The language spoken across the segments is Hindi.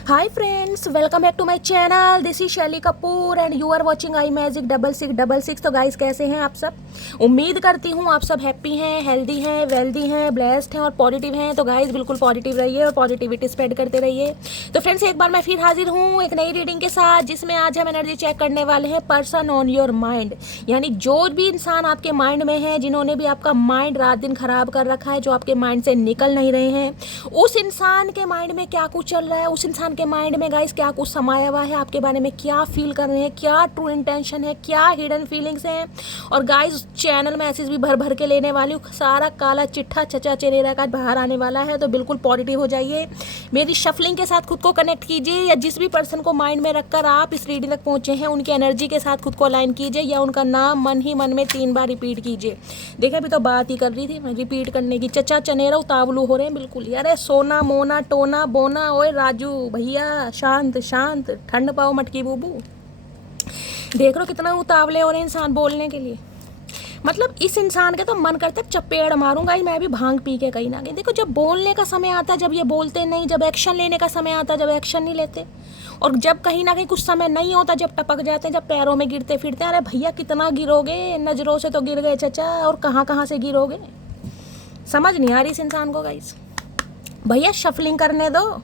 Hi friends, welcome back to my channel. This is Shaily Kapoor and you are watching I magic 6666। तो गाइस, कैसे हैं आप सब? उम्मीद करती हूँ आप सब हैप्पी हैं, हेल्दी हैं, वेल्दी हैं, ब्लेस्ड हैं और पॉजिटिव हैं। तो गाइस, बिल्कुल पॉजिटिव रहिए और पॉजिटिविटी स्प्रेड करते रहिए। तो फ्रेंड्स, एक बार मैं फिर हाजिर हूँ एक नई रीडिंग के साथ, जिसमें आज हम एनर्जी चेक करने वाले हैं पर्सन ऑन योर माइंड। यानी जो भी इंसान आपके माइंड में है, जिन्होंने भी आपका माइंड रात दिन खराब कर रखा है, जो आपके माइंड से निकल नहीं रहे हैं, उस इंसान के माइंड में क्या कुछ चल रहा है, उस इंसान के माइंड में गाइस क्या कुछ समाया हुआ है, आपके बारे में क्या फील कर रहे हैं, क्या ट्रू इंटेंशन है, क्या हिडन फीलिंग्स हैं। और गाइस, चैनल में मैसेज भी भर भर के लेने वाली हूँ। सारा काला चिट्ठा चचा चेहरा का बाहर आने वाला है, तो बिल्कुल पॉजिटिव हो जाइए। मेरी शफलिंग के साथ खुद को कनेक्ट कीजिए, या जिस भी पर्सन को माइंड में रखकर आप इस रीडिंग तक पहुंचे हैं, उनकी एनर्जी के साथ खुद को अलाइन कीजिए, या उनका नाम मन ही मन में 3 बार रिपीट कीजिए। देखिए, अभी तो बात ही कर रही थी मैं रिपीट करने की। चचा चनेरा उतावलू हो रहे हैं बिल्कुल। यार सोना मोना टोना बोना, ओए राजू भैया शांत शांत, ठंड पाओ मटकी बूबू। देख लो कितना उतावले हो रहे हैं इंसान बोलने के लिए। मतलब इस इंसान के तो मन करता है चपेड़ मारूंगा ही मैं भी भांग पी के कहीं ना कहीं। देखो, जब बोलने का समय आता है जब ये बोलते नहीं, जब एक्शन लेने का समय आता है जब एक्शन नहीं लेते, और जब कहीं ना कहीं कुछ समय नहीं होता जब टपक जाते हैं, जब पैरों में गिरते फिरते हैं। अरे भैया कितना गिरोगे, नजरों से तो गिर गए चचा, और कहाँ कहाँ से गिरोगे, समझ नहीं आ रही इस इंसान को गाइस। भैया शफलिंग करने दो,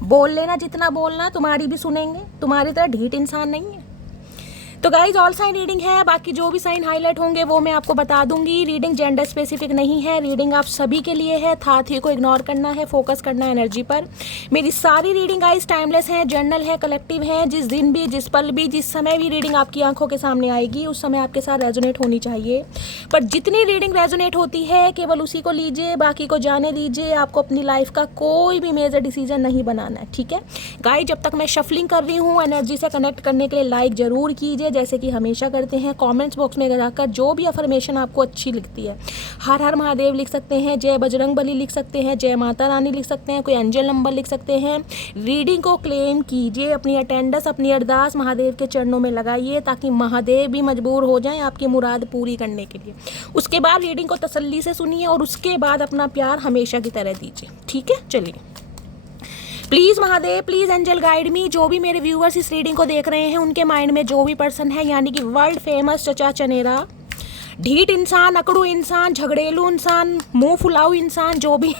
बोल लेना जितना बोलना है, तुम्हारी भी सुनेंगे, तुम्हारी तरह ढीठ इंसान नहीं है। तो गाइज, ऑल साइन रीडिंग है, बाकी जो भी साइन हाईलाइट होंगे वो मैं आपको बता दूंगी। रीडिंग जेंडर स्पेसिफिक नहीं है, रीडिंग आप सभी के लिए है। था थी को इग्नोर करना है, फोकस करना है एनर्जी पर। मेरी सारी रीडिंग गाइज टाइमलेस है, जर्नल है, कलेक्टिव है। जिस दिन भी, जिस पल भी, जिस समय भी रीडिंग आपकी आंखों के सामने आएगी, उस समय आपके साथ रेजोनेट होनी चाहिए। पर जितनी रीडिंग रेजोनेट होती है केवल उसी को लीजिए, बाकी को जाने दीजिए। आपको अपनी लाइफ का कोई भी मेजर डिसीजन नहीं बनाना है, ठीक है गाइज। जब तक मैं शफलिंग कर रही हूँ, एनर्जी से कनेक्ट करने के लिए लाइक जरूर कीजिए, जैसे कि हमेशा करते हैं। कमेंट्स बॉक्स में जाकर जो भी अफर्मेशन आपको अच्छी लिखती है, हर हर महादेव लिख सकते हैं, जय बजरंग बली लिख सकते हैं, जय माता रानी लिख सकते हैं, कोई एंजल नंबर लिख सकते हैं। रीडिंग को क्लेम कीजिए, अपनी अटेंडेंस, अपनी अरदास महादेव के चरणों में लगाइए, ताकि महादेव भी मजबूर हो जाएं आपकी मुराद पूरी करने के लिए। उसके बाद रीडिंग को तसल्ली से सुनिए, और उसके बाद अपना प्यार हमेशा की तरह दीजिए, ठीक है। चलिए, please Mahadev, please angel guide me. जो भी मेरे व्यूअर्स इस रीडिंग को देख रहे हैं, उनके माइंड में जो भी पर्सन है, यानी कि वर्ल्ड फेमस चचा चनेरा, ढीठ इंसान, अकड़ू इंसान, झगड़ेलू इंसान, मुंह फुलाऊ इंसान, जो भी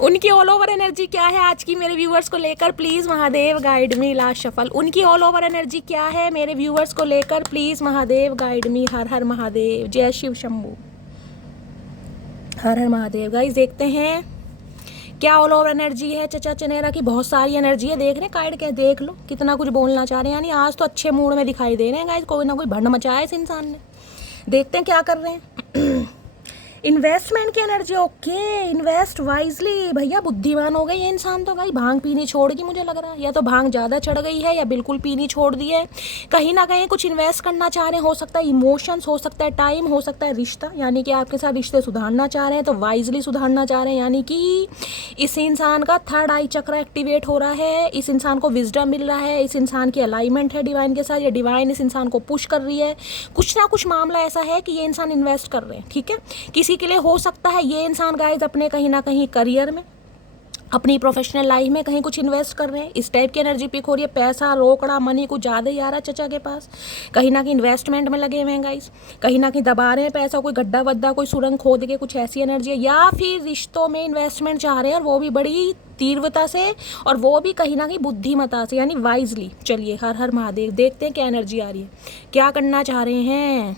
उनकी ऑल ओवर एनर्जी क्या है आज की मेरे व्यूअर्स को लेकर, please Mahadev guide me. Last shuffle, उनकी ऑल ओवर एनर्जी क्या है मेरे व्यूअर्स को लेकर, प्लीज़ महादेव गाइड मी। हर हर महादेव, जय शिव शंभू, हर हर महादेव। गाइस, देखते हैं क्या ऑल ओवर एनर्जी है चचा चनेरा की। बहुत सारी एनर्जी है, देख रहे हैं काइड के, देख लो कितना कुछ बोलना चाह रहे हैं। यानी आज तो अच्छे मूड में दिखाई दे रहे हैं गाइस, कोई ना कोई भंड मचाया है इस इंसान ने। देखते हैं क्या कर रहे हैं। इन्वेस्टमेंट की एनर्जी, ओके, इन्वेस्ट वाइजली। भैया बुद्धिमान हो गए ये इंसान तो। गाइस, भांग पीनी छोड़गी मुझे लग रहा है, या तो भांग ज़्यादा चढ़ गई है या बिल्कुल पीनी छोड़ दी है। कहीं ना कहीं कुछ इन्वेस्ट करना चाह रहे हैं, हो सकता है इमोशंस, हो सकता है टाइम, हो सकता है रिश्ता। यानी कि आपके साथ रिश्ते सुधारना चाह रहे हैं, तो वाइजली सुधारना चाह रहे हैं। यानी कि इस इंसान का थर्ड आई चक्र एक्टिवेट हो रहा है, इस इंसान को विजडम मिल रहा है, इस इंसान की अलाइनमेंट है डिवाइन के साथ, या डिवाइन इस इंसान को पुश कर रही है। कुछ ना कुछ मामला ऐसा है कि ये इंसान इन्वेस्ट कर रहे हैं, ठीक है। किसी के लिए हो सकता है ये इंसान गाइस अपने कहीं ना कहीं करियर में, अपनी प्रोफेशनल लाइफ में कहीं कुछ इन्वेस्ट कर रहे हैं। इस टाइप की एनर्जी पिक हो रही है। पैसा, रोकड़ा, मनी कुछ ज़्यादा ही आ रहा है चचा के पास, कहीं ना कहीं इन्वेस्टमेंट में लगे हुए हैं गाइस, कहीं ना कहीं दबा रहे हैं पैसा, कोई गड्ढा वड्ढा, कोई सुरंग खोद के, कुछ ऐसी एनर्जी है। या फिर रिश्तों में इन्वेस्टमेंट चाह रहे हैं, और वो भी बड़ी तीव्रता से, और वो भी कहीं ना कहीं बुद्धिमता से, यानी वाइजली। चलिए, हर हर महादेव, देखते हैं क्या एनर्जी आ रही है, क्या करना चाह रहे हैं।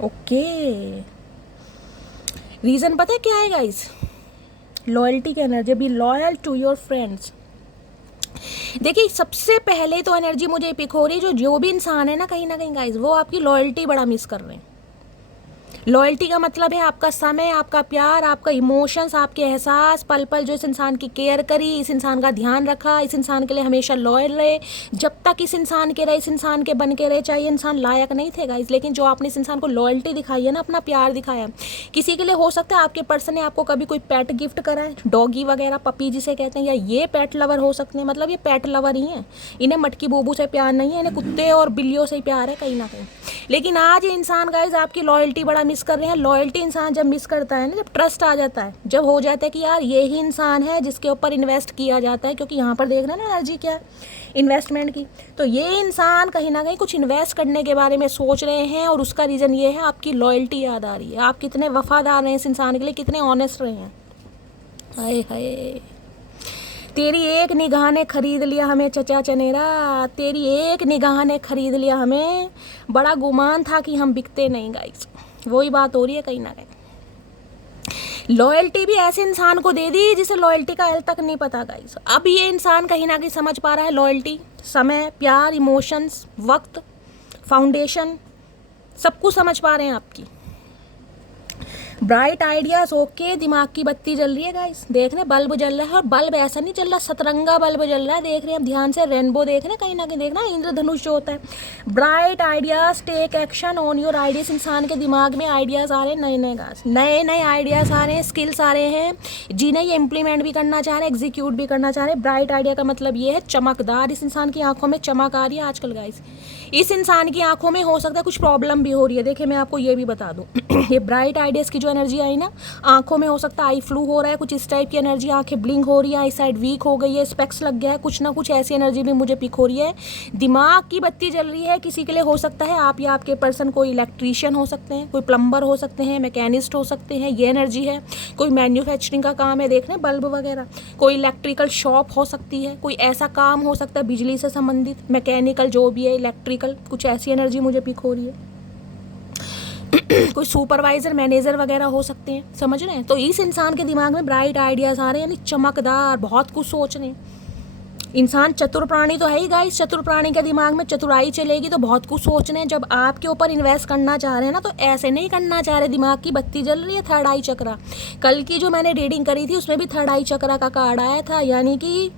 ओके, रीज़न पता है क्या है गाइस? लॉयल्टी की energy, be loyal to your friends. देखिए, सबसे पहले तो एनर्जी मुझे पिक हो रही है, जो भी इंसान है ना कहीं गाइस, वो आपकी लॉयल्टी बड़ा मिस कर रहे हैं। लॉयल्टी का मतलब है आपका समय, आपका प्यार, आपका इमोशंस, आपके एहसास, पल पल जो इस इंसान की केयर करी, इस इंसान का ध्यान रखा, इस इंसान के लिए हमेशा लॉयल रहे। जब तक इस इंसान के रहे, इस इंसान के बन के रहे, चाहे इंसान लायक नहीं थे गाइस, लेकिन जो आपने इस इंसान को लॉयल्टी दिखाई है ना, अपना प्यार दिखाया। किसी के लिए हो सकता है आपके पर्सन ने आपको कभी कोई पेट गिफ्ट करा है, डॉगी वगैरह, पपी जिसे कहते हैं, या ये पेट लवर हो सकते हैं। मतलब ये पेट लवर ही हैं, इन्हें मटकी बूबू से प्यार नहीं है, इन्हें कुत्ते और बिल्लियों से ही प्यार है कहीं ना कहीं। लेकिन आज ये इंसान गाइस आपकी लॉयल्टी बड़ा मिस कर रहे हैं? लॉयल्टी इंसान जब मिस करता है ना, जब ट्रस्ट आ जाता है, जब हो जाता है कि यार ये ही इंसान है जिसके ऊपर इन्वेस्ट किया जाता है, क्योंकि यहाँ पर देख रहे हैं ना एनर्जी क्या है इन्वेस्टमेंट की। तो ये इंसान कहीं ना कहीं कुछ इन्वेस्ट करने के बारे में सोच रहे हैं, और उसका रीज़न ये है आपकी लॉयल्टी याद आ रही है, आप कितने वफादार हैं इस इंसान के लिए, कितने ऑनेस्ट रहे हैं। हाय हाय, तेरी एक निगाह ने खरीद लिया हमें चचा चनेरा, तेरी एक निगाह ने खरीद लिया हमें, बड़ा गुमान था कि हम बिकते नहीं गाइस। वही बात हो रही है कहीं ना कहीं। लॉयल्टी भी ऐसे इंसान को दे दी जिसे लॉयल्टी का एल तक नहीं पता गाइस। अब ये इंसान कहीं ना कहीं समझ पा रहा है लॉयल्टी, समय, प्यार, इमोशंस, वक्त, फाउंडेशन, सब कुछ समझ पा रहे हैं आपकी। ब्राइट आइडियाज ओके, दिमाग की बत्ती जल रही है गाइस, देख रहे बल्ब जल रहा है, और बल्ब ऐसा नहीं जल रहा, सतरंगा बल्ब जल रहा है, देख रहे हैं ध्यान से, रेनबो देख रहे हैं कहीं ना कहीं, देखना इंद्रधनुष जो होता है। Bright ideas, take action on your ideas. इंसान के दिमाग में आइडियाज आ रहे हैं, नए नए गाइस, नए नए आइडियाज आ रहे हैं, स्किल्स आ रहे हैं, जिन्हें ये इंप्लीमेंट भी करना चाह रहे हैं, एग्जीक्यूट भी करना चाह रहे हैं। ब्राइट आइडिया का मतलब ये है चमकदार, इस इंसान की आंखों में चमक आ रही है आजकल गाइस। इस इंसान की आंखों में हो सकता है कुछ प्रॉब्लम भी हो रही है, देखिए मैं आपको ये भी बता दूं ये ब्राइट आइडियाज की जो एनर्जी आई ना, आंखों में हो सकता है आई फ्लू हो रहा है, कुछ इस टाइप की एनर्जी, आंखें ब्लिंक हो रही है, आई साइड वीक हो गई है, स्पेक्स लग गया है, कुछ ना कुछ ऐसी एनर्जी भी मुझे पिक हो रही है। दिमाग की बत्ती जल रही है किसी के लिए, हो सकता है आप या आपके पर्सन कोई इलेक्ट्रीशियन हो सकते हैं, कोई प्लम्बर हो सकते हैं, मैकेनिस्ट हो सकते हैं, ये एनर्जी है। कोई मैन्युफैक्चरिंग का काम है, देख रहे हैं बल्ब वगैरह, कोई इलेक्ट्रिकल शॉप हो सकती है, कोई ऐसा काम हो सकता है बिजली से संबंधित, मैकेनिकल जो भी है, इलेक्ट्रिकल, कुछ ऐसी एनर्जी मुझे पिक हो रही है। कोई सुपरवाइजर, मैनेजर वगैरह हो सकते हैं, समझ रहे हैं। तो इस इंसान के दिमाग में ब्राइट आइडियाज आ रहे हैं, यानी चमकदार, बहुत कुछ सोच रहे हैं। इंसान चतुर प्राणी तो है ही गाइस, चतुर प्राणी के दिमाग में चतुराई चलेगी तो बहुत कुछ सोच रहे हैं। जब आपके ऊपर इन्वेस्ट करना चाह रहे हैं ना, तो ऐसे नहीं करना चाह रहे, दिमाग की बत्ती जल रही है। थर्ड आई चक्रा, कल की जो मैंने रीडिंग करी थी उसमें भी थर्ड आई चक्रा का कार्ड आया था, यानी कि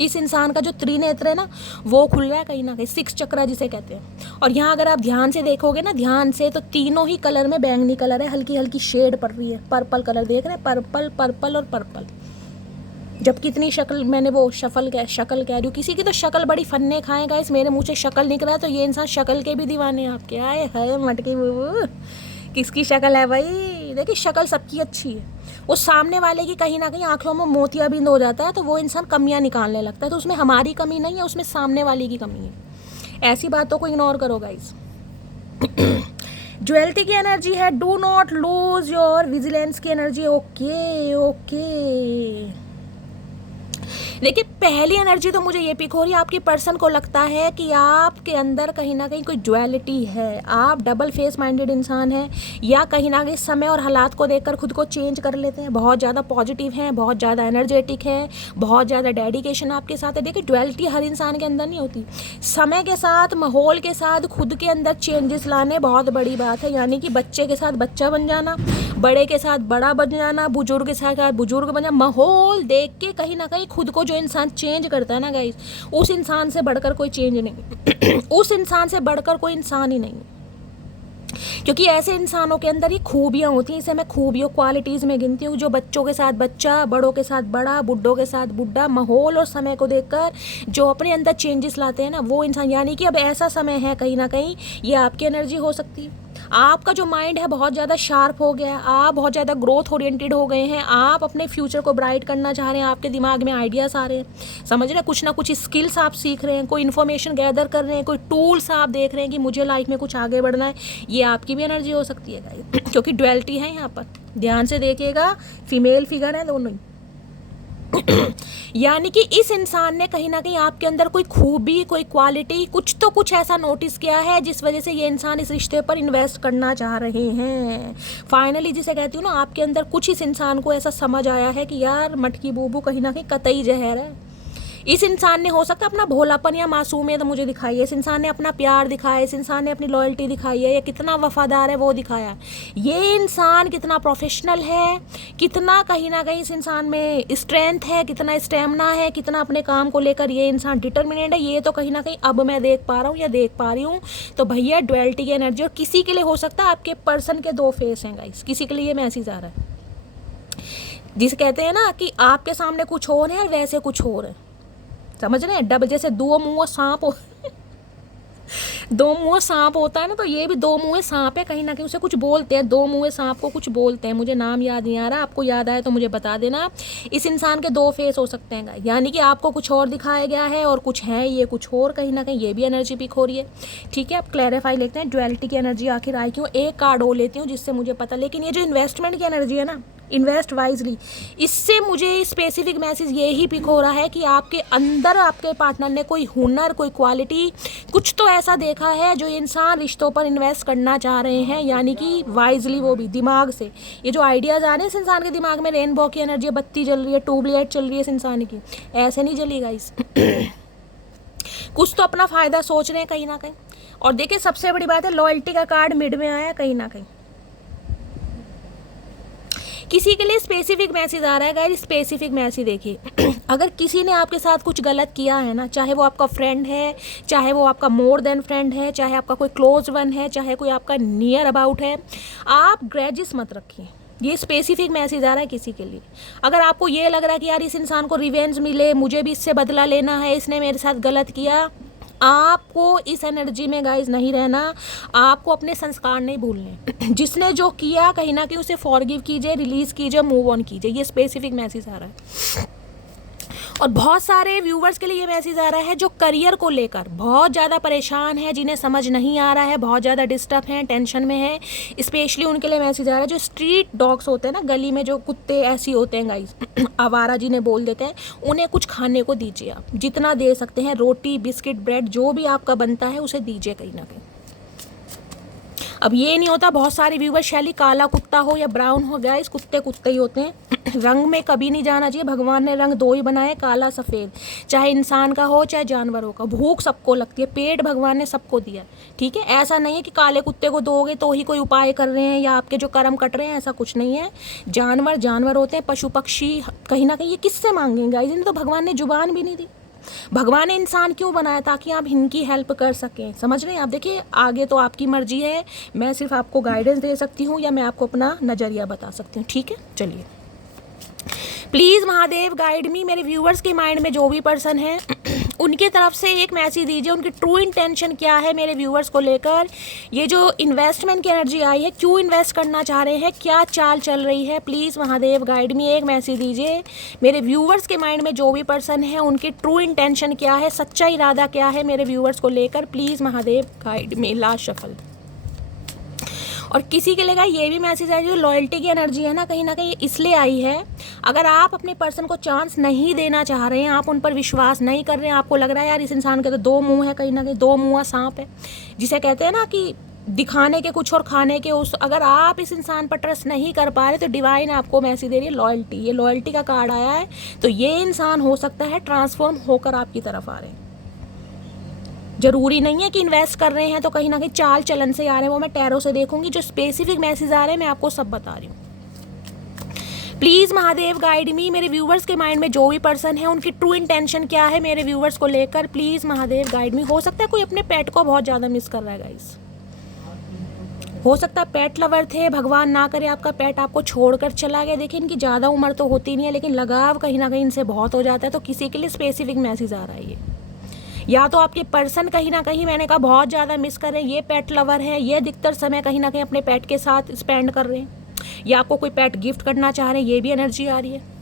इस इंसान का जो त्रिनेत्र है ना वो खुल रहा है कहीं ना कहीं, सिक्स चक्रा जिसे कहते हैं। और यहाँ अगर आप ध्यान से देखोगे ना, ध्यान से, तो तीनों ही कलर में बैंगनी कलर है, हल्की हल्की शेड पड़ रही है, पर्पल कलर देख रहे हैं, पर्पल पर्पल और पर्पल। जब कितनी शक्ल, मैंने वो शक्ल कह रही हूँ, किसी की तो शक्ल बड़ी फन्ने खाएगा, इस मेरे मुँह से शक्ल निकला है, तो ये इंसान शक्ल के भी दीवाने हैं आपके। आए हाय मटकी बूबू, किसकी शक्ल है भाई? देखिए शक्ल सबकी अच्छी है, वो सामने वाले की कहीं ना कहीं आंखों में मोतियाबिंद हो जाता है, तो वो इंसान कमियां निकालने लगता है, तो उसमें हमारी कमी नहीं है, उसमें सामने वाले की कमी है। ऐसी बातों को इग्नोर करो गाइस। ज्वेलरी की एनर्जी है, do not lose your vigilance की एनर्जी। ओके ओके, देखिए पहली एनर्जी तो मुझे ये पिक हो रही है, आपकी पर्सन को लगता है कि आपके अंदर कहीं ना कहीं कोई ड्युअलिटी है, आप डबल फेस माइंडेड इंसान हैं, या कहीं ना कहीं समय और हालात को देखकर खुद को चेंज कर लेते हैं, बहुत ज़्यादा पॉजिटिव हैं, बहुत ज़्यादा एनर्जेटिक है, बहुत ज़्यादा डेडिकेशन आपके साथ है। देखिए ड्युअलिटी हर इंसान के अंदर नहीं होती, समय के साथ, माहौल के साथ खुद के अंदर चेंजेस लाने बहुत बड़ी बात है, यानी कि बच्चे के साथ बच्चा बन जाना, बड़े के साथ बड़ा बन जाना, बुजुर्ग के साथ बुजुर्ग बन जाना। माहौल देख के कहीं ना कहीं खुद को जो इंसान चेंज करता है ना गाइस, उस इंसान से बढ़कर कोई चेंज नहीं उस इंसान से बढ़कर कोई इंसान ही नहीं, क्योंकि ऐसे इंसानों के अंदर ही खूबियाँ होती हैं। इसे मैं खूबियों, क्वालिटीज़ में गिनती हूँ, जो बच्चों के साथ बच्चा, बड़ों के साथ बड़ा, बुड्ढों के साथ बुड्ढा, माहौल और समय को देखकर जो अपने अंदर चेंजेस लाते हैं ना, वो इंसान। यानी कि अब ऐसा समय है कहीं ना कहीं, ये आपकी एनर्जी हो सकती है, आपका जो माइंड है बहुत ज़्यादा शार्प हो गया है, आप बहुत ज़्यादा ग्रोथ ओरिएंटेड हो गए हैं, आप अपने फ्यूचर को ब्राइट करना चाह रहे हैं, आपके दिमाग में आइडियाज़ आ रहे हैं, समझ रहे हैं, कुछ ना कुछ स्किल्स आप सीख रहे हैं, कोई इन्फॉर्मेशन गैदर कर रहे हैं, कोई टूल्स आप देख रहे हैं कि मुझे लाइफ में कुछ आगे बढ़ना है। ये आपकी भी एनर्जी हो सकती है गाइस, क्योंकि ड्युअलिटी है यहाँ पर, ध्यान से देखिएगा, फीमेल फिगर है दोनों ही। यानी कि इस इंसान ने कहीं ना कहीं आपके अंदर कोई खूबी, कोई क्वालिटी, कुछ ऐसा नोटिस किया है जिस वजह से ये इंसान इस रिश्ते पर इन्वेस्ट करना चाह रहे हैं। फाइनली जिसे कहती हूँ ना, आपके अंदर कुछ इस इंसान को ऐसा समझ आया है कि यार मटकी बूबू कहीं ना कहीं कतई जहर है। इस इंसान ने हो सकता है अपना भोलापन या मासूमियत मुझे दिखाई है, इस इंसान ने अपना प्यार दिखाया, इस इंसान ने अपनी लॉयल्टी दिखाई है, या कितना वफादार है वो दिखाया। ये इंसान कितना प्रोफेशनल है, कितना कहीं ना कहीं इस इंसान में स्ट्रेंथ है, कितना स्टेमिना है, कितना अपने काम को लेकर ये इंसान डिटर्मिनेट है, ये तो कहीं ना कहीं अब मैं देख पा रहा हूँ या देख पा रही हूँ। तो भैया ड्युअलिटी की एनर्जी, और किसी के लिए हो सकता है आपके पर्सन के दो फेस हैं गाइस, किसी के लिए ये मैसेज आ रहा है, जिसे कहते हैं ना कि आपके सामने कुछ और है और वैसे कुछ और है, समझ रहे हैं, डब जैसे दो मुँह सांप हो दो मुंह सांप होता है ना, तो ये भी दो मुंह सांप है, कहीं ना कहीं उसे कुछ बोलते हैं, दो मुंह सांप को कुछ बोलते हैं, मुझे नाम याद नहीं आ रहा, आपको याद आए तो मुझे बता देना। इस इंसान के दो फेस हो सकते हैं, यानी कि आपको कुछ और दिखाया गया है और कुछ है ये कुछ और, कहीं ना कहीं ये भी एनर्जी पिक हो रही है। ठीक है, अब क्लैरिफाई लेते हैं डुअलिटी की एनर्जी आखिर आई क्यों। एक कार्ड हो लेती हूँ जिससे मुझे पता, लेकिन ये जो इन्वेस्टमेंट की एनर्जी है ना, इन्वेस्ट वाइजली, इससे मुझे स्पेसिफिक मैसेज यही पिक हो रहा है कि आपके अंदर आपके पार्टनर ने कोई हुनर, कोई क्वालिटी, कुछ तो ऐसा देखा है जो इंसान रिश्तों पर इन्वेस्ट करना चाह रहे हैं, यानी कि वाइजली, वो भी दिमाग से। ये जो आइडियाज़ आ रहे हैं इस इंसान के दिमाग में, रेनबो की एनर्जी, बत्ती जल रही है, ट्यूबलाइट चल रही है इस इंसान की, ऐसे नहीं जली गाइस। कुछ तो अपना फ़ायदा सोच रहे हैं कहीं ना कहीं। और देखिए सबसे बड़ी बात है, लॉयल्टी का कार्ड मिड में आया कहीं ना कहीं, किसी के लिए स्पेसिफिक मैसेज आ रहा है गाइस। स्पेसिफिक मैसेज देखिए, अगर किसी ने आपके साथ कुछ गलत किया है ना, चाहे वो आपका फ्रेंड है, चाहे वो आपका मोर देन फ्रेंड है, चाहे आपका कोई क्लोज वन है, चाहे कोई आपका नियर अबाउट है, आप ग्रजेस मत रखिए। ये स्पेसिफिक मैसेज आ रहा है किसी के लिए। अगर आपको ये लग रहा है कि यार इस इंसान को रिवेंज मिले, मुझे भी इससे बदला लेना है, इसने मेरे साथ गलत किया, आपको इस एनर्जी में गाइज नहीं रहना। आपको अपने संस्कार नहीं भूलने। जिसने जो किया कहीं ना कहीं उसे फॉरगिव कीजिए, रिलीज कीजिए, मूव ऑन कीजिए। ये स्पेसिफिक मैसेज आ रहा है। और बहुत सारे व्यूवर्स के लिए ये मैसेज आ रहा है जो करियर को लेकर बहुत ज़्यादा परेशान है, जिन्हें समझ नहीं आ रहा है, बहुत ज़्यादा डिस्टर्ब हैं, टेंशन में है, स्पेशली उनके लिए मैसेज आ रहा है। जो स्ट्रीट डॉग्स होते हैं ना, गली में जो कुत्ते ऐसी होते हैं गाइस, आवारा जिन्हें बोल देते हैं, उन्हें कुछ खाने को दीजिए। आप जितना दे सकते हैं, रोटी, बिस्किट, ब्रेड, जो भी आपका बनता है उसे दीजिए कहीं ना कहीं। अब ये नहीं होता, बहुत सारे व्यूवर शैली काला कुत्ता हो या ब्राउन हो, गाइस कुत्ते कुत्ते ही होते हैं। रंग में कभी नहीं जाना चाहिए। भगवान ने रंग दो ही बनाए, काला सफ़ेद, चाहे इंसान का हो चाहे जानवरों का। भूख सबको लगती है, पेट भगवान ने सबको दिया, ठीक है। ऐसा नहीं है कि काले कुत्ते को दोगे तो ही कोई उपाय कर रहे हैं या आपके जो कर्म कट रहे हैं, ऐसा कुछ नहीं है। जानवर जानवर होते हैं, पशु पक्षी कहीं ना कहीं ये किससे मांगेंगे गाइस? इन्हें तो भगवान ने जुबान भी नहीं दी। भगवान ने इंसान क्यों बनाया? ताकि आप इनकी हेल्प कर सकें, समझ रहे हैं आप? देखिए आगे तो आपकी मर्जी है, मैं सिर्फ आपको गाइडेंस दे सकती हूँ या मैं आपको अपना नज़रिया बता सकती हूँ, ठीक है। चलिए प्लीज़ महादेव गाइड मी। मेरे व्यूवर्स के माइंड में जो भी पर्सन है उनकी तरफ से एक मैसेज दीजिए, उनकी ट्रू इंटेंशन क्या है मेरे व्यूवर्स को लेकर। ये जो इन्वेस्टमेंट की एनर्जी आई है, क्यों इन्वेस्ट करना चाह रहे हैं, क्या चाल चल रही है, प्लीज़ महादेव गाइड मी। एक मैसेज दीजिए मेरे व्यूवर्स के माइंड में जो भी पर्सन है, उनकी ट्रू इंटेंशन क्या है, सच्चा इरादा क्या है मेरे व्यूवर्स को लेकर, please Mahadev guide me. Last shuffle. और किसी के लिए ये भी मैसेज है, जो लॉयल्टी की एनर्जी है ना कहीं इसलिए आई है, अगर आप अपने पर्सन को चांस नहीं देना चाह रहे हैं, आप उन पर विश्वास नहीं कर रहे हैं, आपको लग रहा है यार इस इंसान के तो दो मुंह है, कहीं ना कहीं दो मुंहा सांप है, जिसे कहते हैं ना कि दिखाने के कुछ और खाने के उस। अगर आप इस इंसान पर ट्रस्ट नहीं कर पा रहे तो डिवाइन आपको मैसेज दे रही है लॉयल्टी। ये लॉयल्टी का कार्ड आया है, तो ये इंसान हो सकता है ट्रांसफॉर्म होकर आपकी तरफ आ रहे हैं। जरूरी नहीं है कि इन्वेस्ट कर रहे हैं तो कहीं ना कहीं चाल चलन से आ रहे हैं, वो मैं टैरो से देखूंगी। जो स्पेसिफिक मैसेज आ रहे हैं मैं आपको सब बता रही हूँ। प्लीज़ महादेव गाइड मी। मेरे व्यूवर्स के माइंड में जो भी पर्सन है, उनकी ट्रू इंटेंशन क्या है मेरे व्यूवर्स को लेकर, प्लीज़ महादेव गाइड मी। हो सकता है कोई अपने पेट को बहुत ज़्यादा मिस कर रहा है गाइस, हो सकता है पेट लवर थे, भगवान ना करे आपका पेट आपको छोड़कर चला गया। देखिए इनकी ज़्यादा उम्र तो होती नहीं है, लेकिन लगाव कहीं ना कहीं इनसे बहुत हो जाता है। तो किसी के लिए स्पेसिफिक मैसेज आ रहा है ये, या तो आपके पर्सन कहीं ना कहीं, मैंने कहा बहुत ज़्यादा मिस कर रहे हैं, ये पेट लवर है, ये अधिकतर समय कहीं ना कहीं अपने पेट के साथ स्पेंड कर रहे हैं, या आपको कोई पेट गिफ्ट करना चाह रहे हैं, ये भी एनर्जी आ रही है।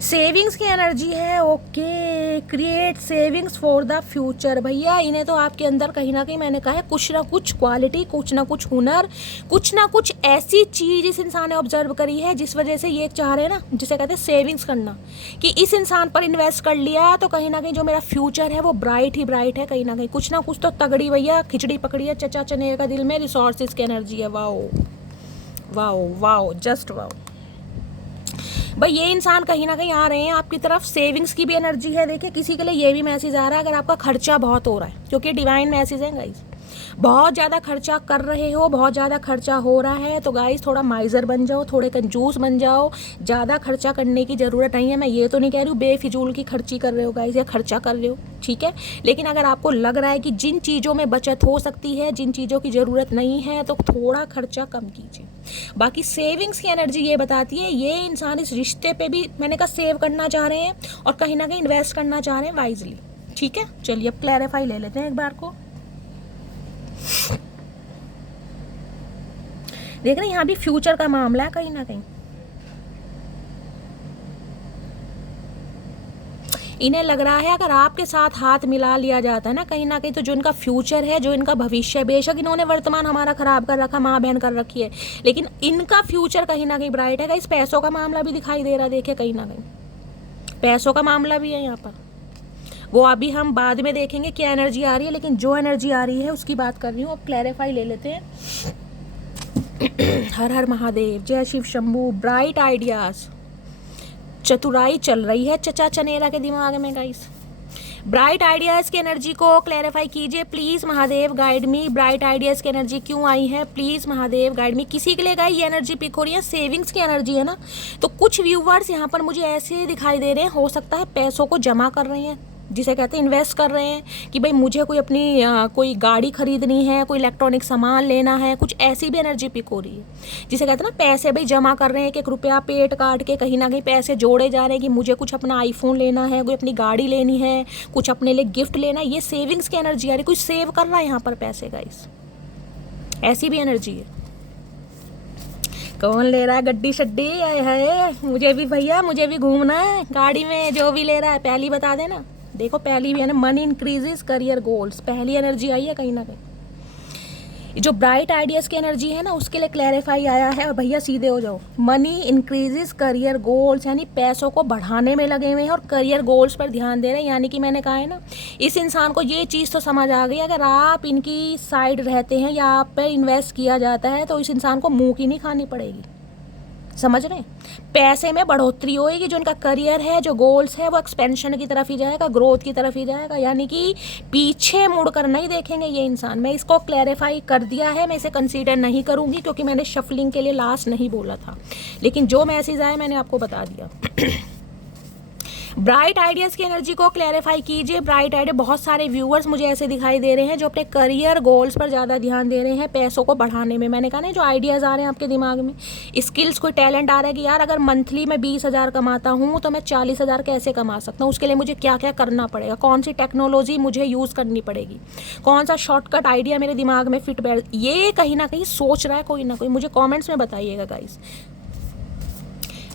सेविंग्स की एनर्जी है, okay. Create savings for the future. भैया इन्हें तो आपके अंदर कहीं ना कहीं, मैंने कहा है, कुछ ना कुछ क्वालिटी, कुछ ना कुछ हुनर, कुछ ना कुछ ऐसी चीज़ इस इंसान ने ऑब्जर्व करी है जिस वजह से ये चाह रहे हैं ना, जिसे कहते हैं सेविंग्स करना, कि इस इंसान पर इन्वेस्ट कर लिया तो कहीं ना कहीं जो मेरा फ्यूचर है वो ब्राइट ही ब्राइट है। कहीं ना कहीं कुछ ना कुछ तो तगड़ी भैया खिचड़ी पकड़ी है, चचा चने का दिल में रिसोर्सेज की एनर्जी है। Wow wow wow, just wow. भाई ये इंसान कहीं ना कहीं आ रहे हैं आपकी तरफ, सेविंग्स की भी एनर्जी है। देखिए किसी के लिए ये भी मैसेज आ रहा है, अगर आपका खर्चा बहुत हो रहा है, क्योंकि डिवाइन मैसेज है गाइस, बहुत ज़्यादा खर्चा कर रहे हो, बहुत ज़्यादा खर्चा हो रहा है, तो गाइस थोड़ा माइजर बन जाओ, थोड़े कंजूस बन जाओ। ज़्यादा खर्चा करने की ज़रूरत नहीं है। मैं ये तो नहीं कह रही हूँ बेफिजूल की खर्ची कर रहे हो गाइस, या खर्चा कर रहे हो, ठीक है। लेकिन अगर आपको लग रहा है कि जिन चीज़ों में बचत हो सकती है, जिन चीज़ों की ज़रूरत नहीं है, तो थोड़ा खर्चा कम कीजिए। बाकी सेविंग्स की एनर्जी ये बताती है ये इंसान इस रिश्ते पे भी, मैंने कहा, सेव करना चाह रहे हैं और कहीं ना कहीं इन्वेस्ट करना चाह रहे हैं वाइजली, ठीक है। चलिए अब क्लैरिफाई ले लेते हैं एक बार को। देख रहे हैं यहाँ भी फ्यूचर का मामला है कहीं ना कहीं। इन्हें लग रहा है अगर आपके साथ हाथ मिला लिया जाता है ना कहीं तो जो इनका फ्यूचर है, जो इनका भविष्य है, बेशक इन्होंने वर्तमान हमारा खराब कर रखा, माँ बहन कर रखी है, लेकिन इनका फ्यूचर कहीं ना कहीं ब्राइट है। इस पैसों का मामला भी दिखाई दे रहा है, देखिए कहीं ना कहीं पैसों का मामला भी है यहाँ पर। वो अभी हम बाद में देखेंगे क्या एनर्जी आ रही है, लेकिन जो एनर्जी आ रही है उसकी बात कर रही हूँ। अब क्लैरिफाई ले लेते हैं। हर हर महादेव, जय शिव शंभू। ब्राइट आइडियाज, चतुराई चल रही है चचा चनेरा के दिमाग में गाइस। ब्राइट आइडियाज़ की एनर्जी को क्लैरिफाई कीजिए please Mahadev, guide me. Bright ideas की एनर्जी क्यों आई है, प्लीज़ महादेव गाइड मी। किसी के लिए गाइस ये एनर्जी पिक हो रही है, सेविंग्स की एनर्जी है ना। तो कुछ व्यूवर्स यहाँ पर मुझे ऐसे दिखाई दे रहे हैं, हो सकता है पैसों को जमा कर रहे हैं, जिसे कहते हैं इन्वेस्ट कर रहे हैं कि भाई मुझे कोई अपनी कोई गाड़ी खरीदनी है, कोई इलेक्ट्रॉनिक सामान लेना है, कुछ ऐसी भी एनर्जी पिक हो रही है, जिसे कहते हैं ना पैसे भाई जमा कर रहे हैं। एक रुपया पेट काट के कहीं ना कहीं पैसे जोड़े जा रहे हैं कि मुझे कुछ अपना आईफोन लेना है, कोई अपनी गाड़ी लेनी है, कुछ अपने लिए गिफ्ट लेना है। ये सेविंग्स की एनर्जी आ रही है, कोई सेव कर रहा है यहाँ पर पैसे गाइस, ऐसी भी एनर्जी है। कौन ले रहा है गड्डी शड्डी, आए है मुझे भी भैया, मुझे भी घूमना है गाड़ी में। जो भी ले रहा है पहली बता देना। देखो पहली भी है ना, मनी इंक्रीजेस करियर गोल्स, पहली एनर्जी आई है कहीं ना कहीं। जो ब्राइट आइडियाज़ की एनर्जी है ना उसके लिए क्लैरिफाई आया है। और भैया सीधे हो जाओ, मनी इंक्रीजेस करियर गोल्स, यानी पैसों को बढ़ाने में लगे हुए हैं और करियर गोल्स पर ध्यान दे रहे हैं। यानी कि मैंने कहा है ना, इस इंसान को ये चीज़ तो समझ आ गई, अगर आप इनकी साइड रहते हैं या आप पे इन्वेस्ट किया जाता है तो इस इंसान को मुँह की नहीं खानी पड़ेगी। समझ रहे हैं, पैसे में बढ़ोतरी होएगी। जो इनका करियर है, जो गोल्स है, वो एक्सपेंशन की तरफ ही जाएगा, ग्रोथ की तरफ ही जाएगा। यानी कि पीछे मुड़कर नहीं देखेंगे ये इंसान। मैं इसको क्लैरिफाई कर दिया है, मैं इसे कंसीडर नहीं करूँगी क्योंकि मैंने शफलिंग के लिए लास्ट नहीं बोला था, लेकिन जो मैसेज आया मैंने आपको बता दिया। ब्राइट आइडियाज़ की एनर्जी को क्लैरिफाई कीजिए। ब्राइट आइडिया, बहुत सारे व्यूअर्स मुझे ऐसे दिखाई दे रहे हैं जो अपने करियर गोल्स पर ज़्यादा ध्यान दे रहे हैं, पैसों को बढ़ाने में। मैंने कहा ना, जो आइडियाज़ आ रहे हैं आपके दिमाग में, स्किल्स, कोई टैलेंट आ रहा है कि यार अगर मंथली मैं 20,000 कमाता हूँ तो मैं 40,000 कैसे कमा सकता हूँ, उसके लिए मुझे क्या क्या करना पड़ेगा, कौन सी टेक्नोलॉजी मुझे यूज़ करनी पड़ेगी, कौन सा शॉर्टकट आइडिया मेरे दिमाग में फिट बैठ, ये कहीं ना कहीं सोच रहा है कोई ना कोई। मुझे कॉमेंट्स में बताइएगा गाइस।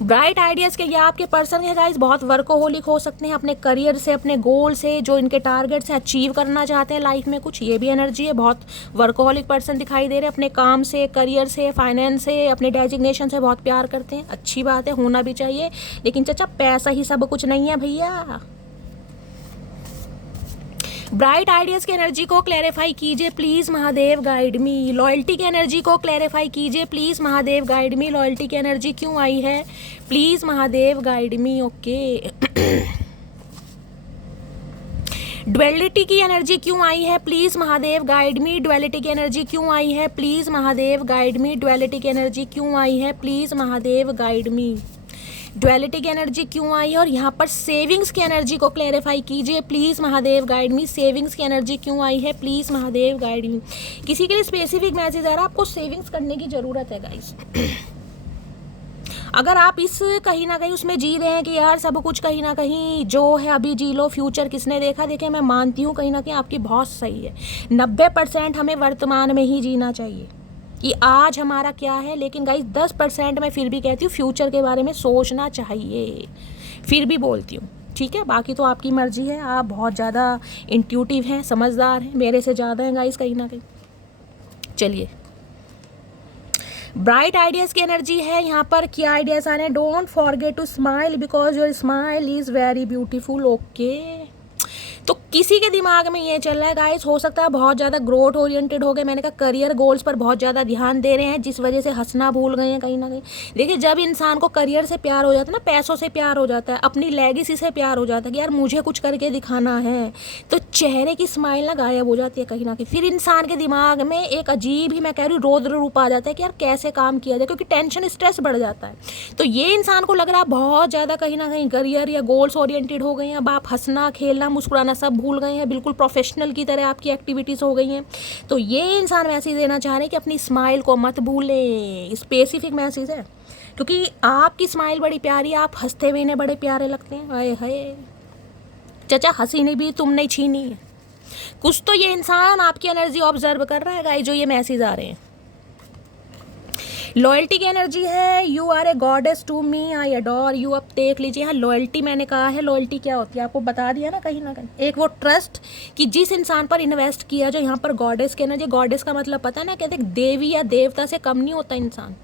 ब्राइट आइडियाज़ के, ये आपके पर्सन है गाइस, बहुत वर्कोहोलिक हो सकते हैं, अपने करियर से, अपने गोल से, जो इनके टारगेट से अचीव करना चाहते हैं लाइफ में कुछ, ये भी एनर्जी है। बहुत वर्कोहोलिक पर्सन दिखाई दे रहे हैं, अपने काम से, करियर से, फाइनेंस से, अपने डेजिग्नेशन से बहुत प्यार करते हैं। अच्छी बात है, होना भी चाहिए, लेकिन चाचा पैसा ही सब कुछ नहीं है भैया। ब्राइट आइडियाज़ की एनर्जी को क्लैरिफाई कीजिए please Mahadev, guide me. Loyalty की एनर्जी को क्लैरिफाई कीजिए please Mahadev, guide me. Loyalty की एनर्जी क्यों आई है, please Mahadev, guide me. Okay. Duality की एनर्जी क्यों आई है, please Mahadev, guide me. Duality की एनर्जी क्यों आई है, please Mahadev, guide me. Duality की एनर्जी क्यों आई है, please Mahadev, guide me. Duality की एनर्जी क्यों आई है, और यहाँ पर सेविंग्स की एनर्जी को क्लैरिफाई कीजिए please Mahadev, guide me. Savings की एनर्जी क्यों आई है, प्लीज़ महादेव, गाइड मी। किसी के लिए स्पेसिफिक मैसेज आ रहा है, आपको सेविंग्स करने की ज़रूरत है गाइस। अगर आप इस कहीं ना कहीं उसमें जी रहे हैं कि यार सब कुछ कहीं ना कहीं जो है अभी जी लो, फ्यूचर किसने देखा। देखिए मैं मानती हूँ कहीं ना कहीं आपकी बहुत सही है। 90% हमें वर्तमान में ही जीना चाहिए कि आज हमारा क्या है, लेकिन गाइस 10% मैं फिर भी कहती हूँ फ्यूचर के बारे में सोचना चाहिए, फिर भी बोलती हूँ, ठीक है। बाकी तो आपकी मर्जी है, आप बहुत ज़्यादा इंट्यूटिव हैं, समझदार हैं, मेरे से ज़्यादा हैं गाइस कहीं ना कहीं। चलिए, ब्राइट आइडियाज़ की एनर्जी है यहाँ पर। क्या आइडियाज़ आ रहे हैं, don't forget to smile because your smile is very beautiful. Okay, तो किसी के दिमाग में ये चल रहा है गाइस, हो सकता है बहुत ज़्यादा ग्रोथ ओरिएंटेड हो गए। मैंने कहा करियर गोल्स पर बहुत ज़्यादा ध्यान दे रहे हैं, जिस वजह से हंसना भूल गए हैं कहीं ना कहीं। देखिए जब इंसान को करियर से प्यार हो जाता है ना, पैसों से प्यार हो जाता है, अपनी लेगेसी से प्यार हो जाता है कि यार मुझे कुछ करके दिखाना है, तो चेहरे की स्माइल ना गायब हो जाती है कहीं ना कहीं। फिर इंसान के दिमाग में एक अजीब ही, मैं कह रही हूँ, रौद्र रूप आ जाता है कि यार कैसे काम किया जाए, क्योंकि टेंशन स्ट्रेस बढ़ जाता है। तो ये इंसान को लग रहा है बहुत ज़्यादा कहीं ना कहीं करियर या गोल्स ओरिएंटेड हो गए हैं। अब आप हंसना खेलना मुस्कुराना सब भूल गए हैं, बिल्कुल प्रोफेशनल की तरह आपकी एक्टिविटीज़ हो गई हैं। तो ये इंसान मैसेज देना चाह रहे हैं कि अपनी स्माइल को मत भूलें। स्पेसिफिक मैसेज है, क्योंकि आपकी स्माइल बड़ी प्यारी है, आप हंसते हुए इन्हें बड़े प्यारे लगते हैं। हाय हाय, चाचा हंसी ने भी तुमने छीनी है। कुछ तो ये इंसान आपकी एनर्जी ऑब्जर्व कर रहा है गाइस, जो ये मैसेज आ रहे हैं। लॉयल्टी की एनर्जी है, you are a goddess to me, I adore you. अब देख लीजिए, यहाँ लॉयल्टी मैंने कहा है, लॉयल्टी क्या होती है आपको बता दिया ना कहीं ना कहीं। एक वो ट्रस्ट कि जिस इंसान पर इन्वेस्ट किया, जो यहाँ पर गॉडेस की एनर्जी, गॉडेस का मतलब पता है ना, कहते देवी या देवता से कम नहीं होता इंसान।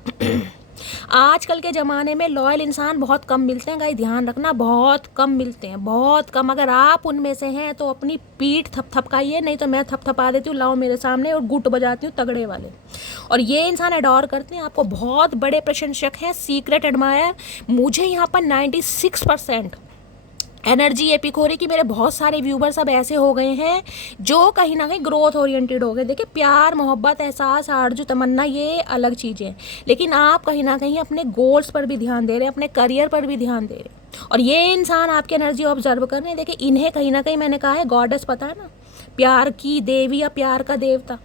आजकल के ज़माने में लॉयल इंसान बहुत कम मिलते हैं गाइस, ध्यान रखना, बहुत कम मिलते हैं, बहुत कम। अगर आप उनमें से हैं तो अपनी पीठ थपथपाइए, नहीं तो मैं थपथपा देती हूँ, लाओ मेरे सामने, और गुट बजाती हूँ तगड़े वाले। और ये इंसान एडोर करते हैं आपको, बहुत बड़े प्रशंसक हैं, सीक्रेट एडमायर। मुझे यहाँ पर 96% एनर्जी ये पिक हो रही कि मेरे बहुत सारे व्यूवर्स अब ऐसे हो गए हैं जो कहीं ना कहीं ग्रोथ ओरिएंटेड हो गए। देखिए, प्यार, मोहब्बत, एहसास, आरज़ू, तमन्ना, ये अलग चीज़ें हैं, लेकिन आप कहीं ना कहीं अपने गोल्स पर भी ध्यान दे रहे हैं, अपने करियर पर भी ध्यान दे रहे हैं। और ये इंसान आपकी एनर्जी ऑब्जर्व कर रहे हैं। देखिए, इन्हें कहीं ना कहीं, मैंने कहा है गॉडेस, पता है ना, प्यार की देवी या प्यार का देवता।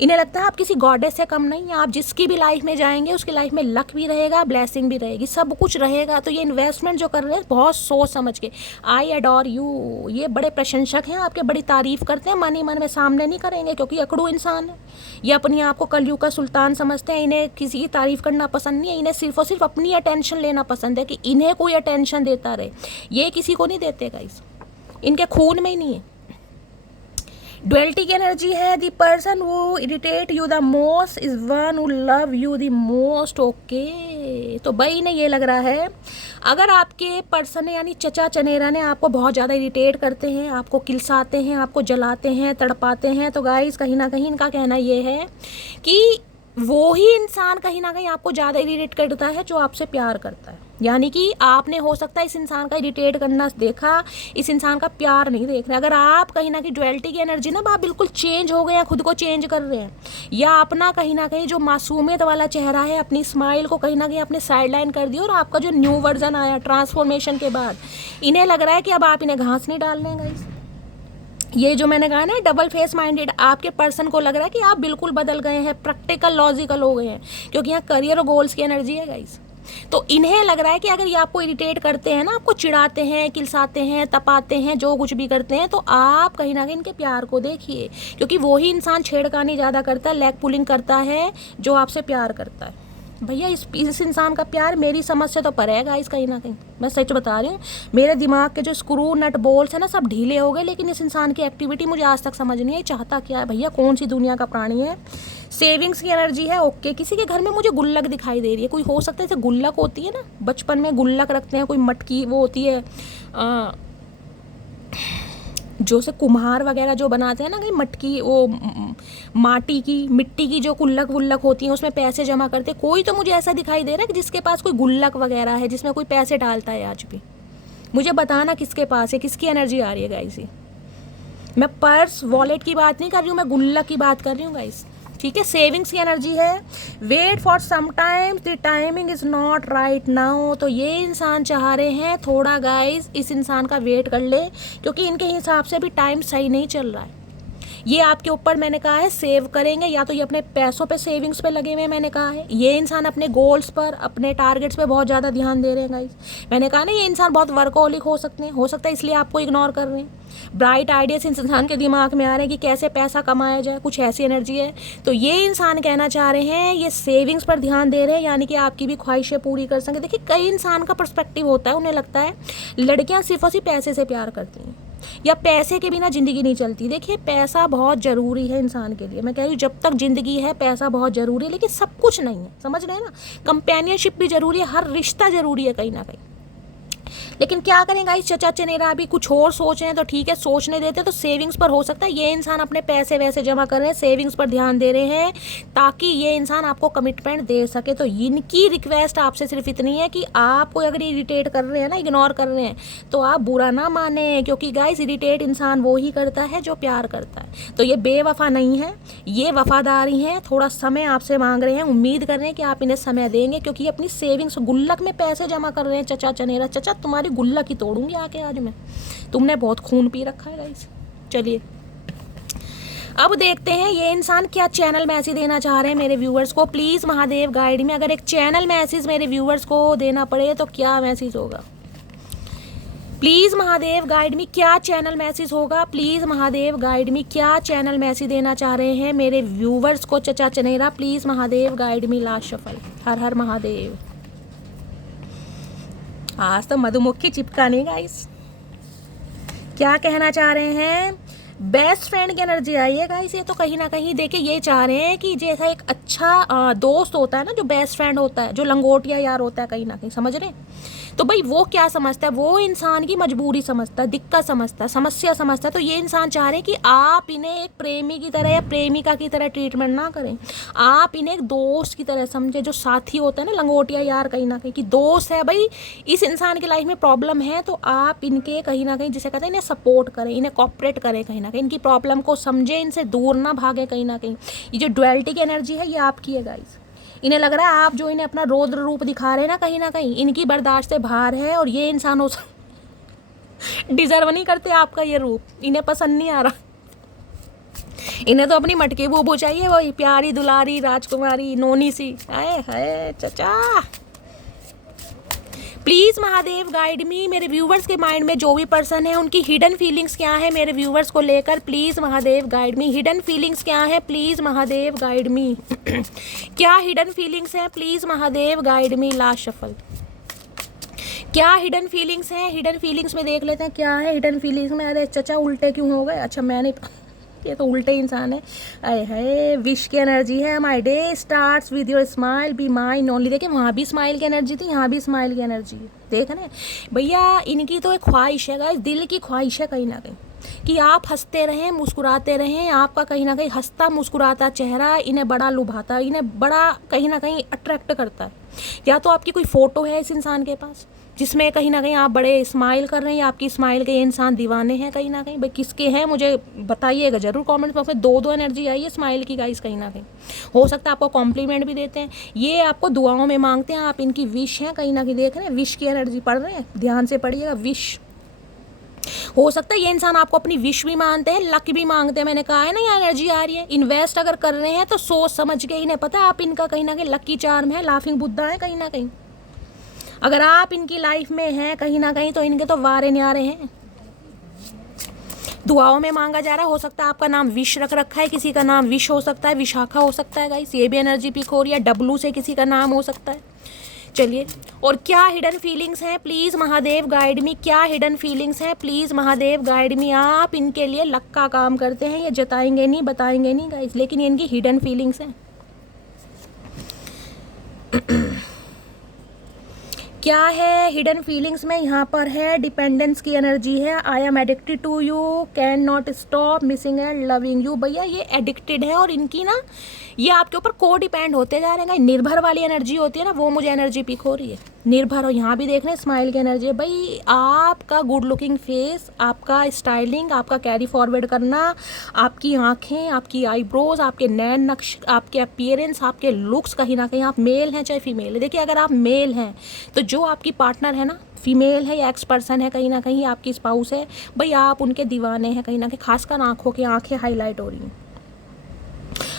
इन्हें लगता है आप किसी गॉडेस से कम नहीं हैं। आप जिसकी भी लाइफ में जाएंगे उसकी लाइफ में लक भी रहेगा, ब्लेसिंग भी रहेगी, सब कुछ रहेगा। तो ये इन्वेस्टमेंट जो कर रहे हैं बहुत सोच समझ के, आई अडोर यू, ये बड़े प्रशंसक हैं आपके, बड़ी तारीफ़ करते हैं, मन ही मन में, सामने नहीं करेंगे क्योंकि अकड़ू इंसान है। ये अपने आप को कलयुग का सुल्तान समझते हैं, इन्हें किसी की तारीफ़ करना पसंद नहीं है, इन्हें सिर्फ और सिर्फ अपनी अटेंशन लेना पसंद है कि इन्हें कोई अटेंशन देता रहे। ये किसी को नहीं देते गाइस, इनके खून में ही नहीं है। डुअलिटी की एनर्जी है, the person who irritate you the most is one who love you the most. Okay, तो भाई ने ये लग रहा है, अगर आपके पर्सन यानी चचा चनेरा ने आपको बहुत ज़्यादा इरिटेट करते हैं, आपको किलसाते हैं, आपको जलाते हैं, तड़पाते हैं, तो गाइस कहीं ना कहीं इनका कहना ये है कि वो ही इंसान कहीं ना कहीं आपको ज़्यादा इरिटेट करता है जो आपसे प्यार करता है। यानी कि आपने हो सकता है इस इंसान का इरिटेट करना देखा, इस इंसान का प्यार नहीं देख रहे। अगर आप कहीं ना कहीं डुअलिटी की एनर्जी ना, आप बिल्कुल चेंज हो गए हैं, खुद को चेंज कर रहे हैं, या अपना कहीं ना कहीं जो मासूमियत वाला चेहरा है, अपनी स्माइल को कहीं ना कहीं अपने साइड लाइन कर दिया, और आपका जो न्यू वर्जन आया ट्रांसफॉर्मेशन के बाद, इन्हें लग रहा है कि अब आप इन्हें घास नहीं डालने गाइस। ये जो मैंने कहा ना, डबल फेस माइंडेड, आपके पर्सन को लग रहा है कि आप बिल्कुल बदल गए हैं, प्रैक्टिकल लॉजिकल हो गए हैं, क्योंकि यहाँ करियर और गोल्स की एनर्जी है गाइस। तो इन्हें लग रहा है कि अगर ये आपको इरिटेट करते हैं ना, आपको चिढ़ाते हैं, किलसाते हैं, तपाते हैं, जो कुछ भी करते हैं, तो आप कहीं ना कहीं इनके प्यार को देखिए, क्योंकि वही इंसान छेड़खानी ज़्यादा करता है, लेग पुलिंग करता है, जो आपसे प्यार करता है। भैया इस इंसान का प्यार मेरी समझ से तो परे है गाइस, कहीं ना कहीं मैं सच बता रही हूँ। मेरे दिमाग के जो स्क्रू नट बोल्स है ना, सब ढीले हो गए, लेकिन इस इंसान की एक्टिविटी मुझे आज तक समझ नहीं आई, चाहता क्या है भैया, कौन सी दुनिया का प्राणी है। सेविंग्स की एनर्जी है, ओके। किसी के घर में मुझे गुल्लक दिखाई दे रही है, कोई हो सकता है जैसे गुल्लक होती है ना, बचपन में गुल्लक रखते हैं, कोई मटकी वो होती है, जो से कुम्हार वगैरह जो बनाते हैं ना, कहीं मटकी, वो माटी की, मिट्टी की जो गुल्लक वुल्लक होती हैं, उसमें पैसे जमा करते। कोई तो मुझे ऐसा दिखाई दे रहा है कि जिसके पास कोई गुल्लक वगैरह है, जिसमें कोई पैसे डालता है आज भी। मुझे बताना किसके पास है, किसकी एनर्जी आ रही है गाइस। मैं पर्स वॉलेट की बात नहीं कर रही हूँ, मैं गुल्लक की बात कर रही हूँ गाइस, ठीक है। सेविंग्स की एनर्जी है, wait for some time, the timing is not right now. तो ये इंसान चाह रहे हैं थोड़ा गाइस इस इंसान का वेट कर ले, क्योंकि इनके हिसाब से भी टाइम सही नहीं चल रहा है। ये आपके ऊपर, मैंने कहा है, सेव करेंगे, या तो ये अपने पैसों पे, सेविंग्स पे लगे हुए हैं, मैंने कहा है। ये इंसान अपने गोल्स पर, अपने टारगेट्स पे बहुत ज़्यादा ध्यान दे रहे हैं गाइस। मैंने कहा ना, ये इंसान बहुत वर्कहोलिक हो सकते हैं, हो सकता है इसलिए आपको इग्नोर कर रहे हैं। ब्राइट आइडियाज इस इंसान के दिमाग में आ रहे हैं कि कैसे पैसा कमाया जाए, कुछ ऐसी एनर्जी है। तो ये इंसान कहना चाह रहे हैं, ये सेविंग्स पर ध्यान दे रहे हैं, यानी कि आपकी भी ख्वाहिशें पूरी कर सकें। देखिए, कई इंसान का पर्सपेक्टिव होता है, उन्हें लगता है लड़कियां सिर्फ और सिर्फ पैसे से प्यार करती हैं, या पैसे के बिना ज़िंदगी नहीं चलती। देखिए, पैसा बहुत ज़रूरी है इंसान के लिए, मैं कह रही हूँ, जब तक ज़िंदगी है पैसा बहुत ज़रूरी है, लेकिन सब कुछ नहीं है, समझ रहे हैं ना। कंपेनियनशिप भी ज़रूरी है, हर रिश्ता ज़रूरी है कहीं ना कहीं। लेकिन क्या करें गाइस, चचा चनेरा अभी कुछ और सोच रहे हैं, तो ठीक है, सोचने देते। तो सेविंग्स पर हो सकता है ये इंसान अपने पैसे वैसे जमा कर रहे हैं, सेविंग्स पर ध्यान दे रहे हैं, ताकि ये इंसान आपको कमिटमेंट दे सके। तो इनकी रिक्वेस्ट आपसे सिर्फ इतनी है कि आपको अगर इरिटेट कर रहे हैं ना, इग्नोर कर रहे हैं, तो आप बुरा ना माने, क्योंकि गाइस इरिटेट इंसान वो ही करता है जो प्यार करता है। तो ये बेवफा नहीं है, ये वफादारी है। थोड़ा समय आपसे मांग रहे हैं, उम्मीद कर रहे हैं कि आप इन्हें समय देंगे, क्योंकि ये अपनी सेविंग्स, गुल्लक में पैसे जमा कर रहे हैं। चचा चनेरा, चचा तुम्हारी गुल्लक ही तोड़ूंगी आके आज मैं, तुमने बहुत खून पी रखा है गाइस। चलिए अब देखते हैं ये इंसान क्या चैनल मैसेज देना चाह रहे हैं मेरे व्यूअर्स को। प्लीज़ महादेव गाइड में, अगर एक चैनल मैसेज मेरे व्यूअर्स को देना पड़े तो क्या मैसेज होगा, प्लीज़ महादेव गाइड मी, क्या चैनल मैसेज होगा? प्लीज़ महादेव गाइड मी, क्या चैनल मैसेज देना चाह रहे हैं मेरे व्यूवर्स को? चचा चनेरा, please Mahadev guide me. Last shuffle. हर हर महादेव। आज तो मधुमक्खी चिपका नहीं गाइस। क्या कहना चाह रहे हैं? बेस्ट फ्रेंड की एनर्जी आई है गाइस। ये तो कहीं ना कहीं देखिए ये चाह रहे हैं कि जैसा एक अच्छा दोस्त होता है ना, जो बेस्ट फ्रेंड होता है, जो लंगोटिया यार होता है, कहीं ना कहीं समझ रहे हैं। तो भाई वो क्या समझता है? वो इंसान की मजबूरी समझता है, दिक्कत समझता है, समस्या समझता है। तो ये इंसान चाह रहे हैं कि आप इन्हें एक प्रेमी की तरह या प्रेमिका की तरह ट्रीटमेंट ना करें, आप इन्हें एक दोस्त की तरह समझे। जो साथी होता है ना लंगोटिया यार, कहीं ना कहीं कि दोस्त है भाई, इस इंसान की लाइफ में प्रॉब्लम है तो आप इनके कहीं ना कहीं जिसे कहते हैं इन्हें सपोर्ट करें, इन्हें कॉपरेट करें, कहीं ना कहीं इनकी प्रॉब्लम को समझें, इनसे दूर ना भागे। कहीं ना कहीं ये जो डुअलिटी की एनर्जी है ये आपकी है गाइस। इन्हें लग रहा है आप जो इन्हें अपना रौद्र रूप दिखा रहे हैं ना कहीं इनकी बर्दाश्त से बाहर है, और ये इंसान हो डिजर्व नहीं करते आपका ये रूप, इन्हें पसंद नहीं आ रहा। इन्हें तो अपनी मटकी बूबू चाहिए, वही प्यारी दुलारी राजकुमारी नोनी सी। आए हाय चचा। प्लीज़ महादेव गाइड मी, मेरे व्यूवर्स के माइंड में जो भी पर्सन है उनकी हिडन फीलिंग्स क्या है मेरे व्यूवर्स को लेकर? Please Mahadev guide me. Hidden feelings क्या है? प्लीज़ महादेव गाइड मी। क्या हिडन फीलिंग्स हैं? Please Mahadev guide me. Last shuffle. क्या हिडन फीलिंग्स हैं? हिडन फीलिंग्स में देख लेते हैं क्या है हिडन फीलिंग्स में। अरे चचा उल्टे क्यों हो गए? अच्छा मैंने ये तो उल्टे इंसान है। अरे है विश की एनर्जी है। My day starts with your smile be mine only. देखिए वहाँ भी स्माइल की एनर्जी थी, यहाँ भी स्माइल की एनर्जी है। देख ना भैया, इनकी तो एक ख्वाहिश है गाइस, दिल की ख्वाहिश है कहीं ना कहीं कि आप हंसते रहें, मुस्कुराते रहें। आपका कहीं ना कहीं हंसता मुस्कुराता चेहरा इन्हें बड़ा लुभाता, इन्हें बड़ा कहीं ना कहीं अट्रैक्ट करता है। या तो आपकी कोई फ़ोटो है इस इंसान के पास जिसमें कहीं ना कहीं आप बड़े स्माइल कर रहे हैं, या आपकी स्माइल के ये इंसान दीवाने हैं कहीं ना कहीं। भाई किसके हैं मुझे बताइएगा ज़रूर कमेंट बॉक्स में। दो एनर्जी आई है स्माइल की गाइस कहीं ना कहीं। हो सकता है आपको कॉम्प्लीमेंट भी देते हैं, ये आपको दुआओं में मांगते हैं, आप इनकी विश हैं कहीं ना कहीं। देख रहे हैं विश की एनर्जी पढ़ रहे हैं, ध्यान से पढ़िएगा। विश हो सकता है ये इंसान आपको अपनी विश भी मांगते हैं, लक भी मांगते हैं। मैंने कहा है ना ये एनर्जी आ रही है। इन्वेस्ट अगर कर रहे हैं तो सोच समझ के, इन्हें पता है आप इनका कहीं ना कहीं लकी चार्म है, लाफिंग बुद्धा है कहीं ना कहीं। अगर आप इनकी लाइफ में हैं कहीं ना कहीं तो इनके तो वारे न्यारे हैं, दुआओं में मांगा जा रहा। हो सकता है आपका नाम विश रख रखा है, किसी का नाम विश हो सकता है, विशाखा हो सकता है गाइस, ये भी एनर्जी पिक हो रही है। डब्लू से किसी का नाम हो सकता है। चलिए, और क्या हिडन फीलिंग्स हैं? प्लीज़ महादेव गाइड मी। क्या हिडन फीलिंग्स हैं? प्लीज़ महादेव गाइड मी। आप इनके लिए लक का काम करते हैं, ये जताएंगे नहीं, बताएंगे नहीं गाइस, लेकिन ये इनकी हिडन फीलिंग्स हैं। क्या है हिडन फीलिंग्स में? यहाँ पर है डिपेंडेंस की एनर्जी है। I am addicted to you, can not stop missing and loving you. भैया ये एडिक्टेड है और इनकी ना ये आपके ऊपर को डिपेंड होते जा रहे हैं। निर्भर वाली एनर्जी होती है ना, वो मुझे एनर्जी पिक हो रही है। निर्भर, और यहाँ भी देख रहे हैं स्माइल की एनर्जी है। भाई आपका गुड लुकिंग फेस, आपका स्टाइलिंग, आपका कैरी फॉरवर्ड करना, आपकी आँखें, आपकी आईब्रोज, आपके नैन नक्श, आपके अपीयरेंस, आपके लुक्स, कहीं ना कहीं आप मेल हैं चाहे फीमेल है। देखिए अगर आप मेल हैं तो जो आपकी पार्टनर है ना, फीमेल है या एक्स पर्सन है, कहीं ना कहीं आपकी स्पाउस है, भाई आप उनके दीवाने हैं कहीं ना कहीं। खासकर आँखों की आँखें हाईलाइट हो रही हैं।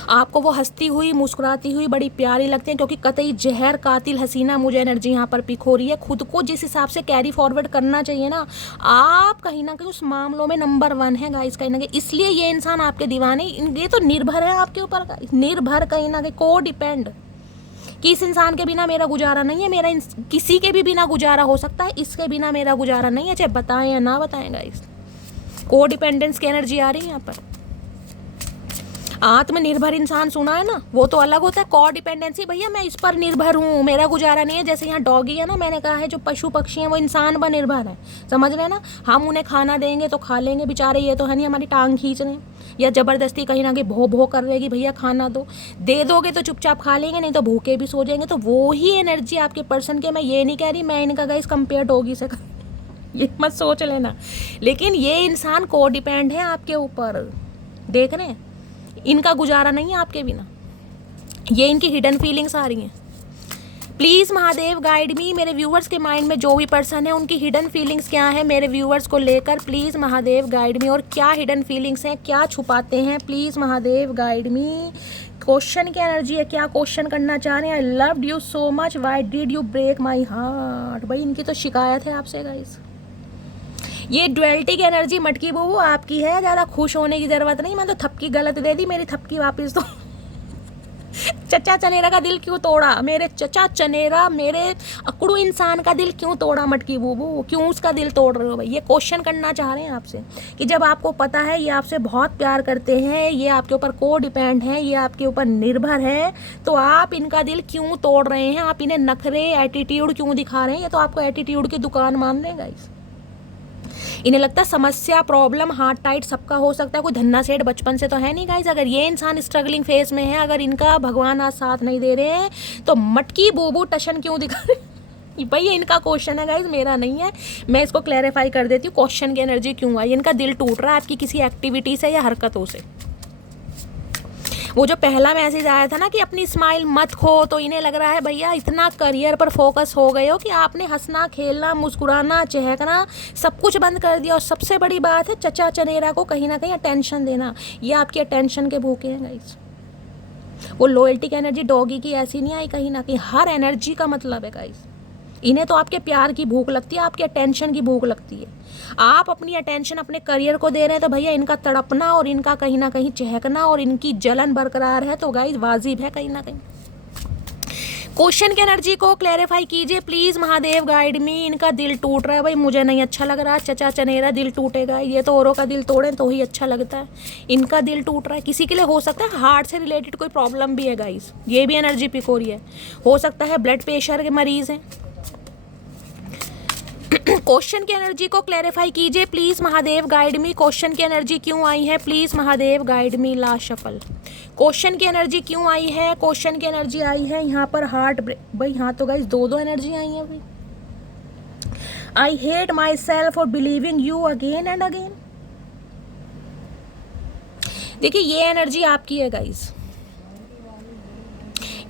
आपको वो हंसती हुई मुस्कुराती हुई बड़ी प्यारी लगती है, क्योंकि कतई जहर कातिल हसीना मुझे एनर्जी यहाँ पर पिक हो रही है। खुद को जिस हिसाब से कैरी फॉरवर्ड करना चाहिए ना, आप कहीं ना कहीं उस मामलों में नंबर 1 है गाइस कहीं ना कहीं। इसलिए ये इंसान आपके दीवाने, ये तो निर्भर है आपके ऊपर, निर्भर कहीं ना कहीं को डिपेंड कि इस इंसान के बिना मेरा गुजारा नहीं है। मेरा किसी के भी बिना गुजारा हो सकता है, इसके बिना मेरा गुजारा नहीं है, चाहे बताएं या ना बताएं गाइस। को डिपेंडेंस की एनर्जी आ रही है यहाँ पर। आत्मनिर्भर इंसान सुना है ना, वो तो अलग होता है। को डिपेंडेंसी, भैया मैं इस पर निर्भर हूँ, मेरा गुजारा नहीं है। जैसे यहाँ डॉगी है ना, मैंने कहा है जो पशु पक्षी हैं वो इंसान पर निर्भर है, समझ रहे हैं ना। हम उन्हें खाना देंगे तो खा लेंगे, बेचारे ये तो है नहीं हमारी टांग खींच रहे हैं या ज़बरदस्ती कहीं ना कहीं भो भो कर रहे कि भैया खाना दो। दे दोगे तो चुपचाप खा लेंगे, नहीं तो भूखे भी सो जाएंगे। तो वो ही एनर्जी आपके पर्सन के, मैं ये नहीं कह रही मैं इनका गाइस कंपेयर डॉगी से ये मत सोच लेना, लेकिन ये इंसान को डिपेंड है आपके ऊपर। देख रहे हैं, इनका गुजारा नहीं है आपके बिना। ये इनकी हिडन फीलिंग्स आ रही हैं। प्लीज़ महादेव गाइड मी। मेरे व्यूवर्स के माइंड में जो भी पर्सन है उनकी हिडन फीलिंग्स क्या है मेरे व्यूवर्स को लेकर? Please Mahadev guide me. और क्या हिडन फीलिंग्स हैं, क्या छुपाते हैं? Please Mahadev guide me. Question की एनर्जी है, क्या क्वेश्चन करना चाह रहे हैं? I loved you so much, why did you break my heart. भाई इनकी तो शिकायत है आपसे गाइस। ये ड्युअलिटी की एनर्जी मटकी बूबू आपकी है, ज़्यादा खुश होने की ज़रूरत नहीं। मैं तो थपकी गलत दे दी, मेरी थपकी वापस दो। चचा चनेरा का दिल क्यों तोड़ा, मेरे चचा चनेरा, मेरे अकड़ू इंसान का दिल क्यों तोड़ा मटकी बूबू, क्यों उसका दिल तोड़ रहे हो भाई? ये क्वेश्चन करना चाह रहे हैं आपसे कि जब आपको पता है ये आपसे बहुत प्यार करते हैं, ये आपके ऊपर को डिपेंड हैं, ये आपके ऊपर निर्भर है, तो आप इनका दिल क्यों तोड़ रहे हैं? आप इन्हें नखरे एटीट्यूड क्यों दिखा रहे हैं? ये तो आपको एटीट्यूड की दुकान मान रहे हैं गाइस। इन्हें लगता है समस्या, प्रॉब्लम, हार्ट टाइट सबका हो सकता है, कोई धन्ना सेठ बचपन से तो है नहीं गाइस। अगर ये इंसान स्ट्रगलिंग फेज में है, अगर इनका भगवान आज साथ नहीं दे रहे हैं, तो मटकी बूबू टशन क्यों दिखा रहे हैं? भाई ये इनका क्वेश्चन है गाइस, मेरा नहीं है। मैं इसको क्लैरिफाई कर देती हूँ, क्वेश्चन की एनर्जी क्यों आई। इनका दिल टूट रहा है आपकी किसी एक्टिविटी से या हरकतों से। वो जो पहला मैसेज आया था ना कि अपनी स्माइल मत खो, तो इन्हें लग रहा है भैया इतना करियर पर फोकस हो गए हो कि आपने हंसना, खेलना, मुस्कुराना, चहकना सब कुछ बंद कर दिया। और सबसे बड़ी बात है चचा चनेरा को कहीं ना कहीं अटेंशन देना। ये आपके अटेंशन के भूखे हैं गाइस। वो लॉयल्टी की एनर्जी डॉगी की ऐसी नहीं आई, कहीं ना कहीं हर एनर्जी का मतलब है गाइस। इन्हें तो आपके प्यार की भूख लगती है, आपके अटेंशन की भूख लगती है। आप अपनी अटेंशन अपने करियर को दे रहे हैं, तो भैया इनका तड़पना और इनका कहीं ना कहीं चहकना और इनकी जलन बरकरार है, तो गाइस वाजिब है कहीं ना कहीं। क्वेश्चन की एनर्जी को क्लैरिफाई कीजिए प्लीज़ महादेव, गाइड मी। इनका दिल टूट रहा है भाई, मुझे नहीं अच्छा लग रहा। चचा चनेरा दिल टूटेगा, ये तो औरों का दिल तोड़े तो ही अच्छा लगता है। इनका दिल टूट रहा है, किसी के लिए हो सकता है हार्ट से रिलेटेड कोई प्रॉब्लम भी है गाइस, ये भी एनर्जी पिक हो रही है। हो सकता है ब्लड प्रेशर के मरीज़ हैं। क्वेश्चन की एनर्जी को क्लैरिफाई कीजिए please Mahadev, guide me. Question की एनर्जी क्यों आई है please Mahadev, guide me. Last shuffle. Question की एनर्जी क्यों आई है? क्वेश्चन की एनर्जी आई है यहाँ पर हार्ट ब्रेक। भाई हाँ तो गाइस दो एनर्जी आई है भाई। I hate my self for believing you again and again. देखिए ये एनर्जी आपकी है गाइस,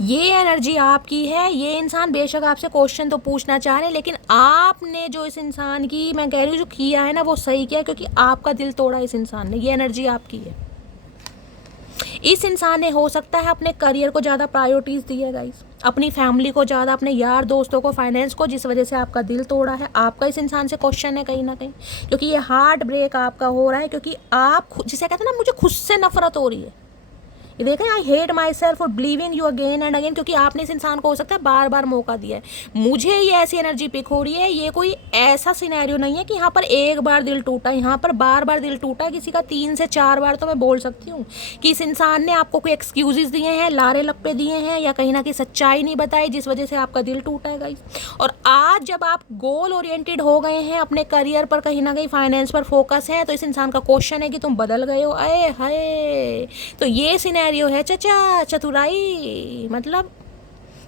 ये एनर्जी आपकी है। ये इंसान बेशक आपसे क्वेश्चन तो पूछना चाह रहे हैं, लेकिन आपने जो इस इंसान की, मैं कह रही हूँ जो किया है ना, वो सही किया, क्योंकि आपका दिल तोड़ा इस इंसान ने। ये एनर्जी आपकी है। इस इंसान ने हो सकता है अपने करियर को ज़्यादा प्रायोरिटीज़ दी है गाइस, अपनी फैमिली को ज़्यादा, अपने यार दोस्तों को, फाइनेंस को, जिस वजह से आपका दिल तोड़ा है। आपका इस इंसान से क्वेश्चन है कहीं ना कहीं, क्योंकि ये हार्ट ब्रेक आपका हो रहा है, क्योंकि आप जिसे कहते हैं ना मुझे खुद से नफरत हो रही है। ये देखें, I hate my self for believing you again and again, क्योंकि आपने इस इंसान को हो सकता है बार बार मौका दिया है। मुझे ये ऐसी एनर्जी पिक हो रही है, ये कोई ऐसा सिनेरियो नहीं है कि यहाँ पर एक बार दिल टूटा, यहाँ पर बार बार दिल टूटा है किसी का, 3 से 4 बार तो मैं बोल सकती हूँ कि इस इंसान ने आपको कोई एक्सक्यूजेस दिए हैं, लारे लप्पे दिए हैं, या कहीं ना कहीं सच्चाई नहीं बताई, जिस वजह से आपका दिल टूटा है गाइस। और आज जब आप गोल ओरिएंटेड हो गए हैं, अपने करियर पर कहीं ना कहीं फाइनेंस पर फोकस है, तो इस इंसान का क्वेश्चन है कि तुम बदल गए हो। अरे हाय, तो ये सिनेरियो है चचा चतुराई, मतलब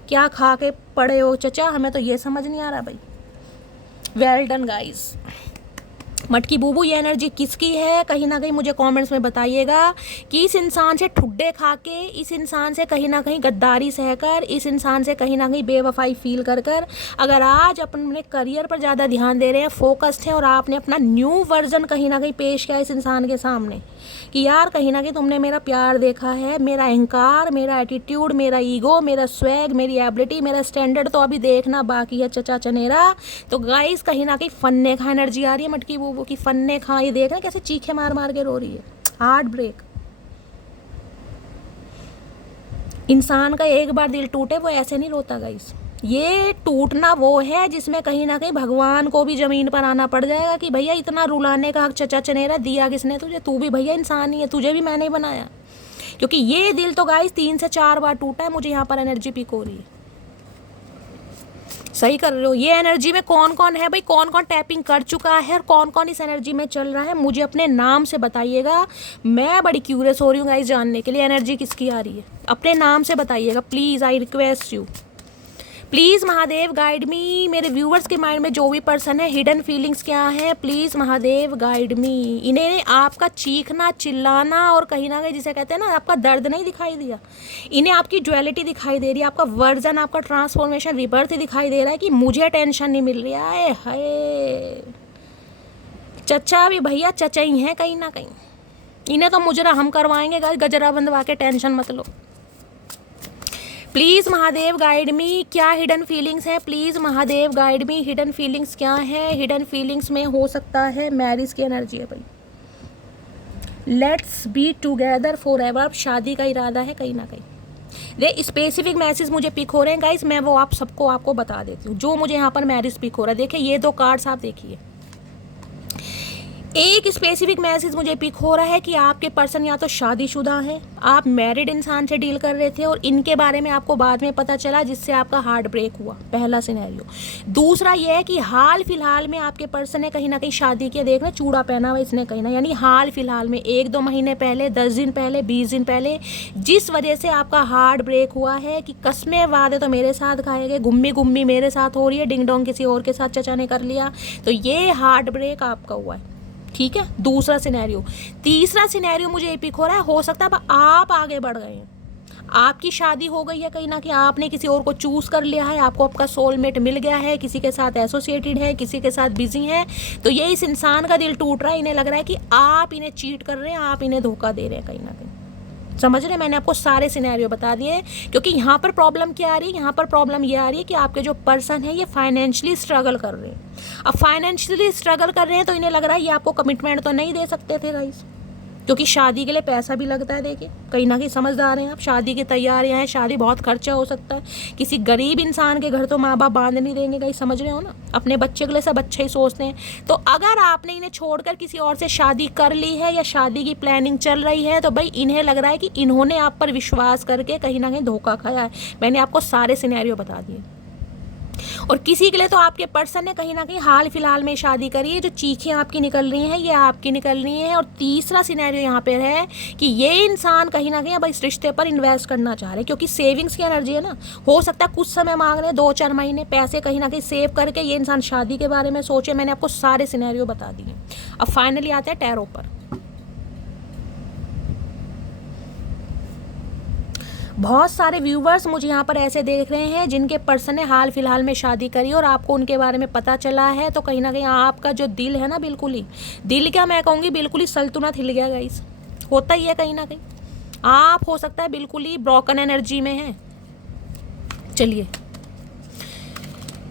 क्या खा के पड़े हो चचा, हमें तो ये समझ नहीं आ रहा भाई। Well done guys. मटकी बूबू ये एनर्जी किसकी है? कहीं ना कहीं मुझे कमेंट्स में बताइएगा कि इस इंसान से ठुड्डे खा के, इस इंसान से कहीं ना कहीं गद्दारी सहकर, इस इंसान से कहीं ना कहीं बेवफाई फील कर अगर आज अपने करियर पर ज़्यादा ध्यान दे रहे हैं, फोकस्ड हैं, और आपने अपना न्यू वर्जन कहीं ना कहीं पेश किया इस इंसान के सामने कि यार कहीं ना कहीं तुमने मेरा प्यार देखा है, मेरा अहंकार, मेरा एटीट्यूड, मेरा ईगो, मेरा स्वैग, मेरी एबिलिटी, मेरा स्टैंडर्ड तो अभी देखना बाकी है चचा चनेरा। तो गाइस कहीं ना कहीं फन्ने खा एनर्जी आ रही है मटकी बूबू की, फन्ने खा। ये देख रहे कैसे चीखे मार मार के रो रही है, हार्ट ब्रेक। इंसान का एक बार दिल टूटे वो ऐसे नहीं रोता गाइस, ये टूटना वो है जिसमें कहीं ना कहीं भगवान को भी ज़मीन पर आना पड़ जाएगा कि भैया इतना रुलाने का हक चचा चनेरा दिया किसने तुझे, तू भी भैया इंसान ही है, तुझे भी मैंने बनाया। क्योंकि ये दिल तो गाइस 3 से 4 बार टूटा है। मुझे यहाँ पर एनर्जी पिक हो रही है, सही कर रहे हो। ये एनर्जी में कौन कौन है भाई, कौन कौन टैपिंग कर चुका है और कौन कौन इस एनर्जी में चल रहा है, मुझे अपने नाम से बताइएगा। मैं बड़ी क्यूरियस हो रही हूँ गाइस जानने के लिए एनर्जी किसकी आ रही है। अपने नाम से बताइएगा please, I request you please Mahadev guide मी। मेरे व्यूवर्स के माइंड में जो भी पर्सन है, हिडन फीलिंग्स क्या है, प्लीज़ महादेव गाइड मी। इन्हें आपका चीखना, चिल्लाना और कहीं ना कहीं जिसे कहते हैं ना आपका दर्द नहीं दिखाई दिया, इन्हें आपकी ड्युअलिटी दिखाई दे रही है, आपका वर्जन, आपका ट्रांसफॉर्मेशन, रिबर्थ दिखाई दे रहा है कि मुझे टेंशन नहीं मिल रही है। हाय चचा भी भैया चचा ही हैं कहीं ना कहीं, इन्हें तो मुजरा हम करवाएंगे, गजरा बंधवा के, टेंशन मत लो। प्लीज़ महादेव गाइड मी, क्या हिडन फीलिंग्स है? Please Mahadev guide me, hidden feelings क्या है? हिडन फीलिंग्स में हो सकता है मैरिज की एनर्जी है भाई। Let's be together for ever, अब शादी का इरादा है कहीं ना कहीं। ये स्पेसिफिक मैसेज मुझे पिक हो रहे हैं गाइस, मैं वो आप सबको आपको बता देती हूँ जो मुझे यहाँ पर मैरिज पिक हो रहा है। देखिए ये 2 कार्ड्स आप देखिए, एक स्पेसिफिक मैसेज मुझे पिक हो रहा है कि आपके पर्सन या तो शादीशुदा है, आप मैरिड इंसान से डील कर रहे थे और इनके बारे में आपको बाद में पता चला जिससे आपका हार्ट ब्रेक हुआ, पहला सिनेरियो। दूसरा ये है कि हाल फिलहाल में आपके पर्सन ने कहीं ना कहीं शादी किया, देख रहे चूड़ा पहना हुआ इसने कहीं ना, यानी हाल फिलहाल में 1-2 महीने पहले, 10 दिन पहले, 20 दिन पहले, जिस वजह से आपका हार्ट ब्रेक हुआ है कि कस्में वादे तो मेरे साथ खाए गए, गुम्मी गुम्मी मेरे साथ हो रही है, डिंग डोंग किसी और के साथ चचा ने कर लिया, तो ये हार्ट ब्रेक आपका हुआ है। ठीक है, दूसरा सिनेरियो। तीसरा सिनेरियो मुझे ये पिक हो रहा है, हो सकता है आप आगे बढ़ गए हैं, आपकी शादी हो गई है, कहीं ना कहीं आपने किसी और को चूज कर लिया है, आपको आपका सोलमेट मिल गया है, किसी के साथ एसोसिएटेड है, किसी के साथ बिजी है, तो ये इस इंसान का दिल टूट रहा है, इन्हें लग रहा है कि आप इन्हें चीट कर रहे हैं, आप इन्हें धोखा दे रहे हैं कहीं ना कहीं। समझ रहे हैं? मैंने आपको सारे सिनेरियो बता दिए, क्योंकि यहाँ पर प्रॉब्लम क्या आ रही है, यहाँ पर प्रॉब्लम ये आ रही है कि आपके जो पर्सन है ये फाइनेंशियली स्ट्रगल कर रहे हैं। अब फाइनेंशियली स्ट्रगल कर रहे हैं तो इन्हें लग रहा है ये आपको कमिटमेंट तो नहीं दे सकते थे गाइस, क्योंकि शादी के लिए पैसा भी लगता है। देखिए कहीं ना कहीं समझदार हैं आप, शादी की तैयारियां हैं, शादी बहुत खर्चा हो सकता है, किसी गरीब इंसान के घर तो माँ बाप बांध नहीं देंगे गाइस, समझ रहे हो ना, अपने बच्चे के लिए सब अच्छा ही सोचते हैं। तो अगर आपने इन्हें छोड़कर किसी और से शादी कर ली है या शादी की प्लानिंग चल रही है, तो भाई इन्हें लग रहा है कि इन्होंने आप पर विश्वास करके कहीं ना कहीं धोखा खाया है। मैंने आपको सारे सिनेरियो बता दिए। और किसी के लिए तो आपके पर्सन ने कहीं ना कहीं हाल फिलहाल में शादी करी है, जो चीखें आपकी निकल रही हैं ये आपकी निकल रही हैं। और तीसरा सिनेरियो यहाँ पे है कि ये इंसान कहीं ना कहीं अब इस रिश्ते पर इन्वेस्ट करना चाह रहे हैं, क्योंकि सेविंग्स की एनर्जी है ना, हो सकता है कुछ समय मांग रहे हैं, 2-4 महीने पैसे कहीं ना कहीं सेव करके ये इंसान शादी के बारे में सोचे। मैंने आपको सारे सिनेरियो बता दिए। अब फाइनली आते हैं टैरो पर। बहुत सारे व्यूवर्स मुझे यहाँ पर ऐसे देख रहे हैं जिनके पर्सन ने हाल फिलहाल में शादी करी और आपको उनके बारे में पता चला है, तो कहीं ना कहीं आपका जो दिल है ना, बिल्कुल ही दिल, क्या मैं कहूँगी, बिल्कुल ही सल्तनत हिल गया गाइस। होता ही है कहीं ना कहीं, आप हो सकता है बिल्कुल ही ब्रोकन एनर्जी में हैं। चलिए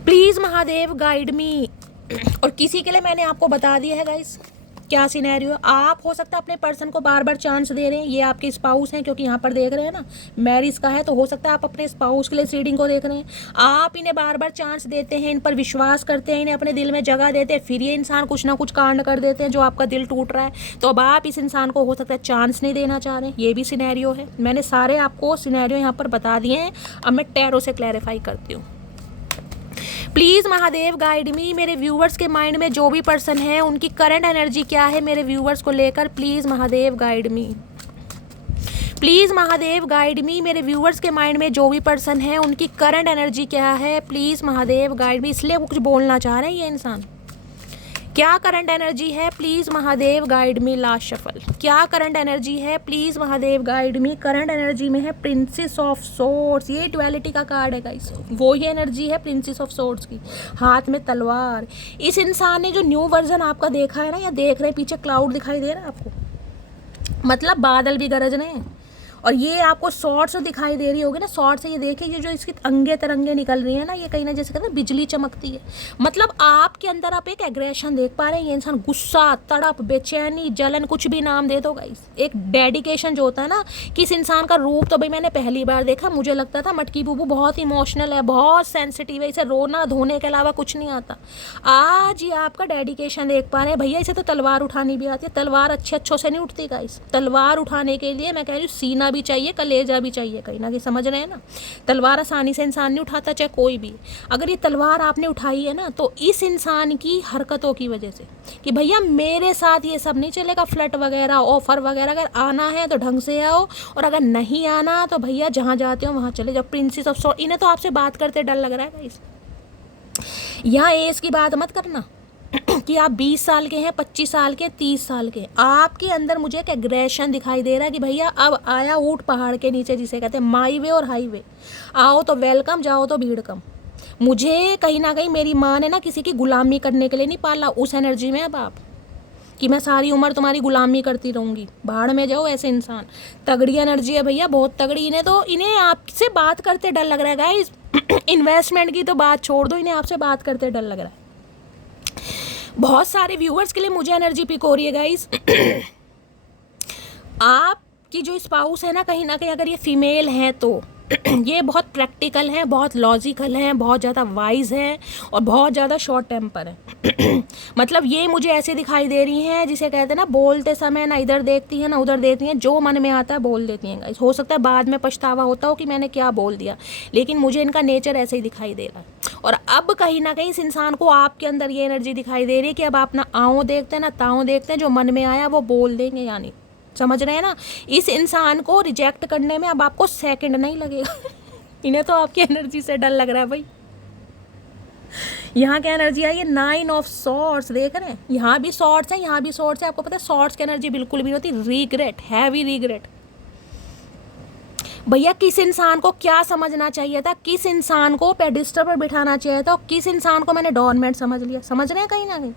प्लीज़ महादेव गाइड मी। और किसी के लिए मैंने आपको बता दिया है गाइस क्या सिनेरियो। आप हो सकता है अपने पर्सन को बार बार चांस दे रहे हैं, ये आपके स्पाउस हैं, क्योंकि यहाँ पर देख रहे हैं ना मैरिज का है, तो हो सकता है आप अपने स्पाउस के लिए रीडिंग को देख रहे हैं। आप इन्हें बार बार चांस देते हैं, इन पर विश्वास करते हैं, इन्हें अपने दिल में जगह देते हैं, फिर ये इंसान कुछ ना कुछ कांड कर देते हैं जो आपका दिल टूट रहा है। तो अब आप इस इंसान को हो सकता है चांस नहीं देना चाह रहे हैं, ये भी सिनेरियो है। मैंने सारे आपको सिनेरियो यहाँ पर बता दिए हैं। अब मैं टैरो से क्लैरिफाई करती हूँ। प्लीज़ महादेव गाइड मी, मेरे व्यूवर्स के माइंड में जो भी पर्सन है उनकी करंट एनर्जी क्या है मेरे व्यूवर्स को लेकर। Please Mahadev guide me, please Mahadev guide मी, मेरे व्यूवर्स के माइंड में जो भी पर्सन है उनकी करंट एनर्जी क्या है। प्लीज़ महादेव गाइड मी, इसलिए वो कुछ बोलना चाह रहे हैं ये इंसान। क्या करंट एनर्जी है? Please Mahadev guide me. Last shuffle, क्या करंट एनर्जी है? Please Mahadev guide me. Current energy में है प्रिंसेस ऑफ सोर्ड्स, ये डुअलिटी का कार्ड है गाइस, वो ही एनर्जी है प्रिंसेस ऑफ सोर्ड्स की, हाथ में तलवार। इस इंसान ने जो न्यू वर्जन आपका देखा है ना, या देख रहे हैं, पीछे क्लाउड दिखाई दे रहा है आपको, मतलब बादल भी गरज रहे हैं, और ये आपको शॉर्ट से दिखाई दे रही होगी ना, शॉर्ट से ये देखिए, ये जो इसकी अंगे तरंगे निकल रही है ना, ये कहीं ना जैसे कहते हैं बिजली चमकती है। मतलब आपके अंदर आप एक एग्रेशन देख पा रहे हैं। ये इंसान गुस्सा, तड़प, बेचैनी, जलन, कुछ भी नाम दे दो गाइस, एक डेडिकेशन जो होता है ना, कि इस इंसान का रूप तो भाई मैंने पहली बार देखा, मुझे लगता था मटकी बूबू बहुत इमोशनल है, बहुत सेंसिटिव है, इसे रोना धोने के अलावा कुछ नहीं आता। आज ये आपका डेडिकेशन देख पा रहे हैं। भैया इसे तो तलवार उठानी भी आती है, तलवार अच्छों से नहीं उठती गाइस। तलवार उठाने के लिए मैं कह रही हूँ सीना भी चाहिए, कलेजा भी चाहिए, कहीं ना कहीं समझ रहे हैं ना। तलवार आसानी से इंसान नहीं उठाता, चाहे कोई भी। अगर ये तलवार आपने उठाई है ना, तो इस इंसान की हरकतों की वजह से, कि भैया मेरे साथ ये सब नहीं चलेगा, फ्लर्ट वगैरह, ऑफर वगैरह, अगर आना है तो ढंग से आओ, और अगर नहीं आना तो भैया जहाँ जाते हो वहाँ चले जाओ। प्रिंसेस ऑफ सोर्ड्स, इन्हें तो आपसे बात करते डर लग रहा है गाइस। यहाँ एज की बात मत करना कि आप 20 साल के हैं, 25 साल के, 30 साल के। आपके अंदर मुझे एक एग्रेशन दिखाई दे रहा है कि भैया अब आया ऊँट पहाड़ के नीचे, जिसे कहते हैं माई वे और हाईवे। आओ तो वेलकम, जाओ तो भीड़ कम। मुझे कहीं ना कहीं मेरी माँ ने ना किसी की गुलामी करने के लिए नहीं पाला, उस एनर्जी में अब आप कि मैं सारी उम्र तुम्हारी गुलामी करती रहूँगी। भाड़ में जाओ ऐसे इंसान। तगड़ी एनर्जी है भैया, बहुत तगड़ी। इन्हें आपसे बात करते डर लग रहा है गाइस। इन्वेस्टमेंट की तो बात छोड़ दो, इन्हें आपसे बात करते डर लग रहा है। बहुत सारे व्यूअर्स के लिए मुझे एनर्जी पिक हो रही है गाइस। आपकी जो स्पाउस है ना कहीं अगर ये फीमेल है तो ये बहुत प्रैक्टिकल है, बहुत लॉजिकल है, बहुत ज़्यादा वाइज है और बहुत ज़्यादा शॉर्ट टेम्पर है। मतलब ये मुझे ऐसे दिखाई दे रही हैं जिसे कहते हैं ना, बोलते समय ना इधर देखती हैं ना उधर देखती हैं, जो मन में आता है बोल देती हैं। हो सकता है बाद में पछतावा होता हो कि मैंने क्या बोल दिया, लेकिन मुझे इनका नेचर ऐसे ही दिखाई दे रहा है। और अब कहीं ना कहीं इस इंसान को आपके अंदर ये एनर्जी दिखाई दे रही है कि अब आप ना आओ देखते हैं ना ताओ देखते हैं, जो मन में आया वो बोल देंगे। यानी समझ रहे हैं ना, इस इंसान को रिजेक्ट करने में अब आपको सेकंड नहीं लगेगा। इन्हें तो आपकी एनर्जी से डर लग रहा है भाई। यहाँ क्या एनर्जी आई है, 9 ऑफ सॉर्ड्स, देख रहे हैं, यहाँ भी सॉर्ड्स है, यहाँ भी सॉर्ड्स है। आपको पता है सॉर्ड्स की एनर्जी बिल्कुल भी नहीं होती, रिग्रेट, हैवी रिग्रेट। भैया किस इंसान को क्या समझना चाहिए था, किस इंसान को पेडिस्टल पर बिठाना चाहिए था और किस इंसान को मैंने डॉर्मेंट समझ लिया। समझ रहे हैं कहीं ना कहीं,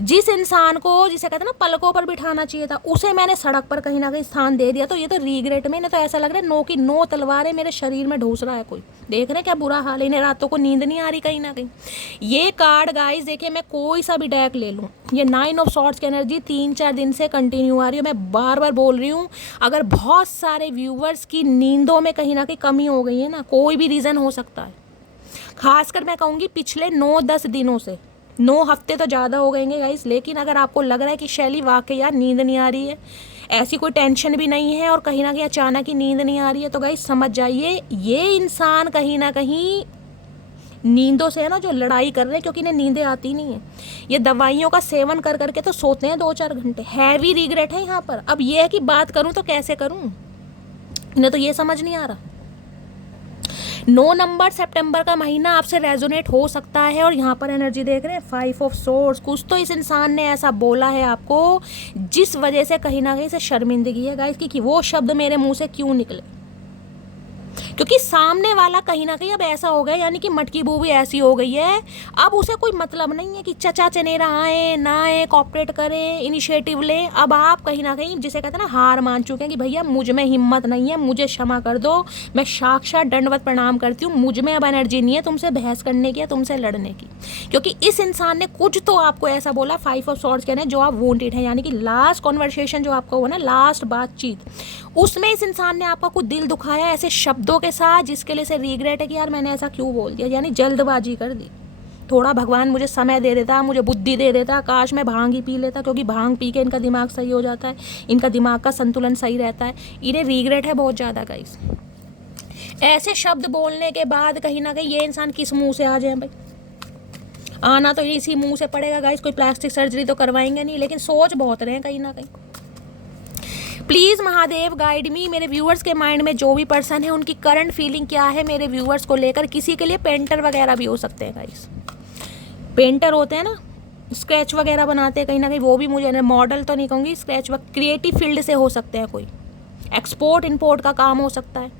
जिस इंसान को जिसे कहते हैं ना पलकों पर बिठाना चाहिए था उसे मैंने सड़क पर कहीं ना कहीं स्थान दे दिया। तो ये तो रिग्रेट में, इन्हें तो ऐसा लग रहा है नो की नो तलवारें मेरे शरीर में ढूंस रहा है कोई। देख रहे हैं क्या बुरा हाल है, इन्हें रातों को नींद नहीं आ रही कहीं ना कहीं। ये कार्ड गाइस देखिए, मैं कोई सा भी डेक ले लूँ, ये 9 ऑफ सॉर्ड्स की एनर्जी 3-4 दिन से कंटिन्यू आ रही है। मैं बार बार बोल रही हूँ, अगर बहुत सारे व्यूवर्स की नींदों में कहीं ना कहीं कमी हो गई है ना, कोई भी रीज़न हो सकता है। खासकर मैं कहूँगी पिछले 9-10 दिनों से, 9 हफ्ते तो ज़्यादा हो गएंगे गाइस। लेकिन अगर आपको लग रहा है कि शैली वाकई यार नींद नहीं आ रही है, ऐसी कोई टेंशन भी नहीं है और कहीं ना कहीं अचानक ही नींद नहीं आ रही है, तो गाइस समझ जाइए ये इंसान कहीं ना कहीं नींदों से है ना जो लड़ाई कर रहे हैं, क्योंकि इन्हें नींदें आती नहीं है। ये दवाइयों का सेवन कर करके तो सोते हैं 2-4 घंटे। हैवी रिग्रेट है यहाँ पर। अब ये है कि बात करूँ तो कैसे करूँ, इन्हें तो ये समझ नहीं आ रहा। 9 नंबर सितंबर का महीना आपसे रेजोनेट हो सकता है। और यहाँ पर एनर्जी देख रहे हैं 5 ऑफ सोर्ड्स। कुछ तो इस इंसान ने ऐसा बोला है आपको जिस वजह से कहीं ना कहीं से शर्मिंदगी है गाइस कि वो शब्द मेरे मुंह से क्यों निकले, क्योंकि सामने वाला कहीं ना कहीं अब ऐसा हो गया, यानी कि मटकी बूबी ऐसी हो गई है, अब उसे कोई मतलब नहीं है कि चचा चनेरा आए ना आए, कॉपरेट करें, इनिशिएटिव ले। अब आप कहीं ना कहीं जिसे कहते हैं ना हार मान चुके हैं कि भैया मुझ में हिम्मत नहीं है, मुझे क्षमा कर दो, मैं साक्षात दंडवत प्रणाम करती हूँ, मुझ में अब एनर्जी नहीं है तुमसे बहस करने की या तुमसे लड़ने की। क्योंकि इस इंसान ने कुछ तो आपको ऐसा बोला 5 ऑफ सॉर्ड्स कहने जो आप वॉन्टेड है, यानी कि लास्ट कॉन्वर्सेशन जो आपका हुआ ना, लास्ट बातचीत, उसमें इस इंसान ने आपका कुछ दिल दुखाया ऐसे शब्दों के साथ जिसके लिए से रिग्रेट है कि यार मैंने ऐसा क्यों बोल दिया, यानी जल्दबाजी कर दी। थोड़ा भगवान मुझे समय दे देता, मुझे बुद्धि दे देता, काश मैं भांग ही पी लेता, क्योंकि भांग पी के इनका दिमाग सही हो जाता है, इनका दिमाग का संतुलन सही रहता है। इन्हें रिग्रेट है बहुत ज़्यादा गाइस। ऐसे शब्द बोलने के बाद कहीं ना कहीं ये इंसान किस मुंह से आ जाए भाई, आना तो इसी मुंह से पड़ेगा गाइस। कोई प्लास्टिक सर्जरी तो करवाएंगे नहीं, लेकिन सोच बहुत रहे हैं कहीं ना कहीं। प्लीज़ महादेव गाइड मी, मेरे व्यूअर्स के माइंड में जो भी पर्सन है उनकी करंट फीलिंग क्या है मेरे व्यूअर्स को लेकर। किसी के लिए पेंटर वगैरह भी हो सकते हैं गाइस, पेंटर होते हैं ना, स्केच वगैरह बनाते हैं कहीं ना कहीं, वो भी मुझे, मॉडल तो नहीं कहूँगी, स्केच क्रिएटिव फील्ड से हो सकते हैं, कोई एक्सपोर्ट इम्पोर्ट का काम हो सकता है,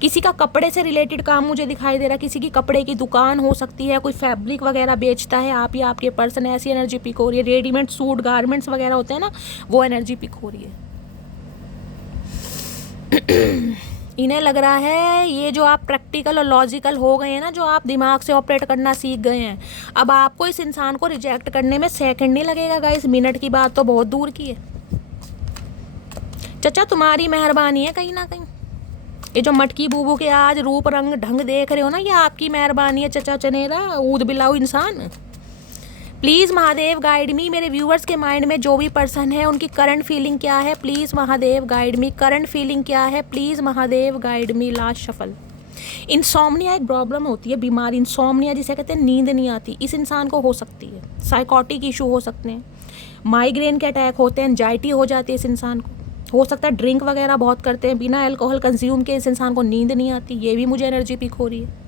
किसी का कपड़े से रिलेटेड काम मुझे दिखाई दे रहा है, किसी की कपड़े की दुकान हो सकती है, कोई फैब्रिक वगैरह बेचता है, आप या आपके पर्सन, ऐसी एनर्जी पिक हो रही है। रेडीमेड सूट गारमेंट्स वगैरह होते हैं ना, वो एनर्जी पिक हो रही है। इन्हें लग रहा है ये जो आप प्रैक्टिकल और लॉजिकल हो गए हैं ना, जो आप दिमाग से ऑपरेट करना सीख गए हैं, अब आपको इस इंसान को रिजेक्ट करने में सेकंड नहीं लगेगा गाइस, मिनट की बात तो बहुत दूर की है। चचा तुम्हारी मेहरबानी है कहीं ना कहीं, ये जो मटकी बूबू के आज रूप रंग ढंग देख रहे हो ना, ये आपकी मेहरबानी है चचा चनेरा ऊद बिलाऊ इंसान। प्लीज़ महादेव गाइड मी, मेरे व्यूअर्स के माइंड में जो भी पर्सन है उनकी करंट फीलिंग क्या है, please Mahadev guide me, current feeling क्या है, please Mahadev guide me. Last shuffle. Insomnia एक प्रॉब्लम होती है, बीमारी, इंसोम्निया जिसे कहते हैं नींद नहीं आती, इस इंसान को हो सकती है। साइकोटिक इशू हो सकते हैं, माइग्रेन के अटैक होते हैं, एंजाइटी हो जाती है इस इंसान को, हो सकता है ड्रिंक वगैरह बहुत करते हैं, बिना अल्कोहल कंज्यूम के इस इंसान को नींद नहीं आती, ये भी मुझे एनर्जी पिक हो रही है।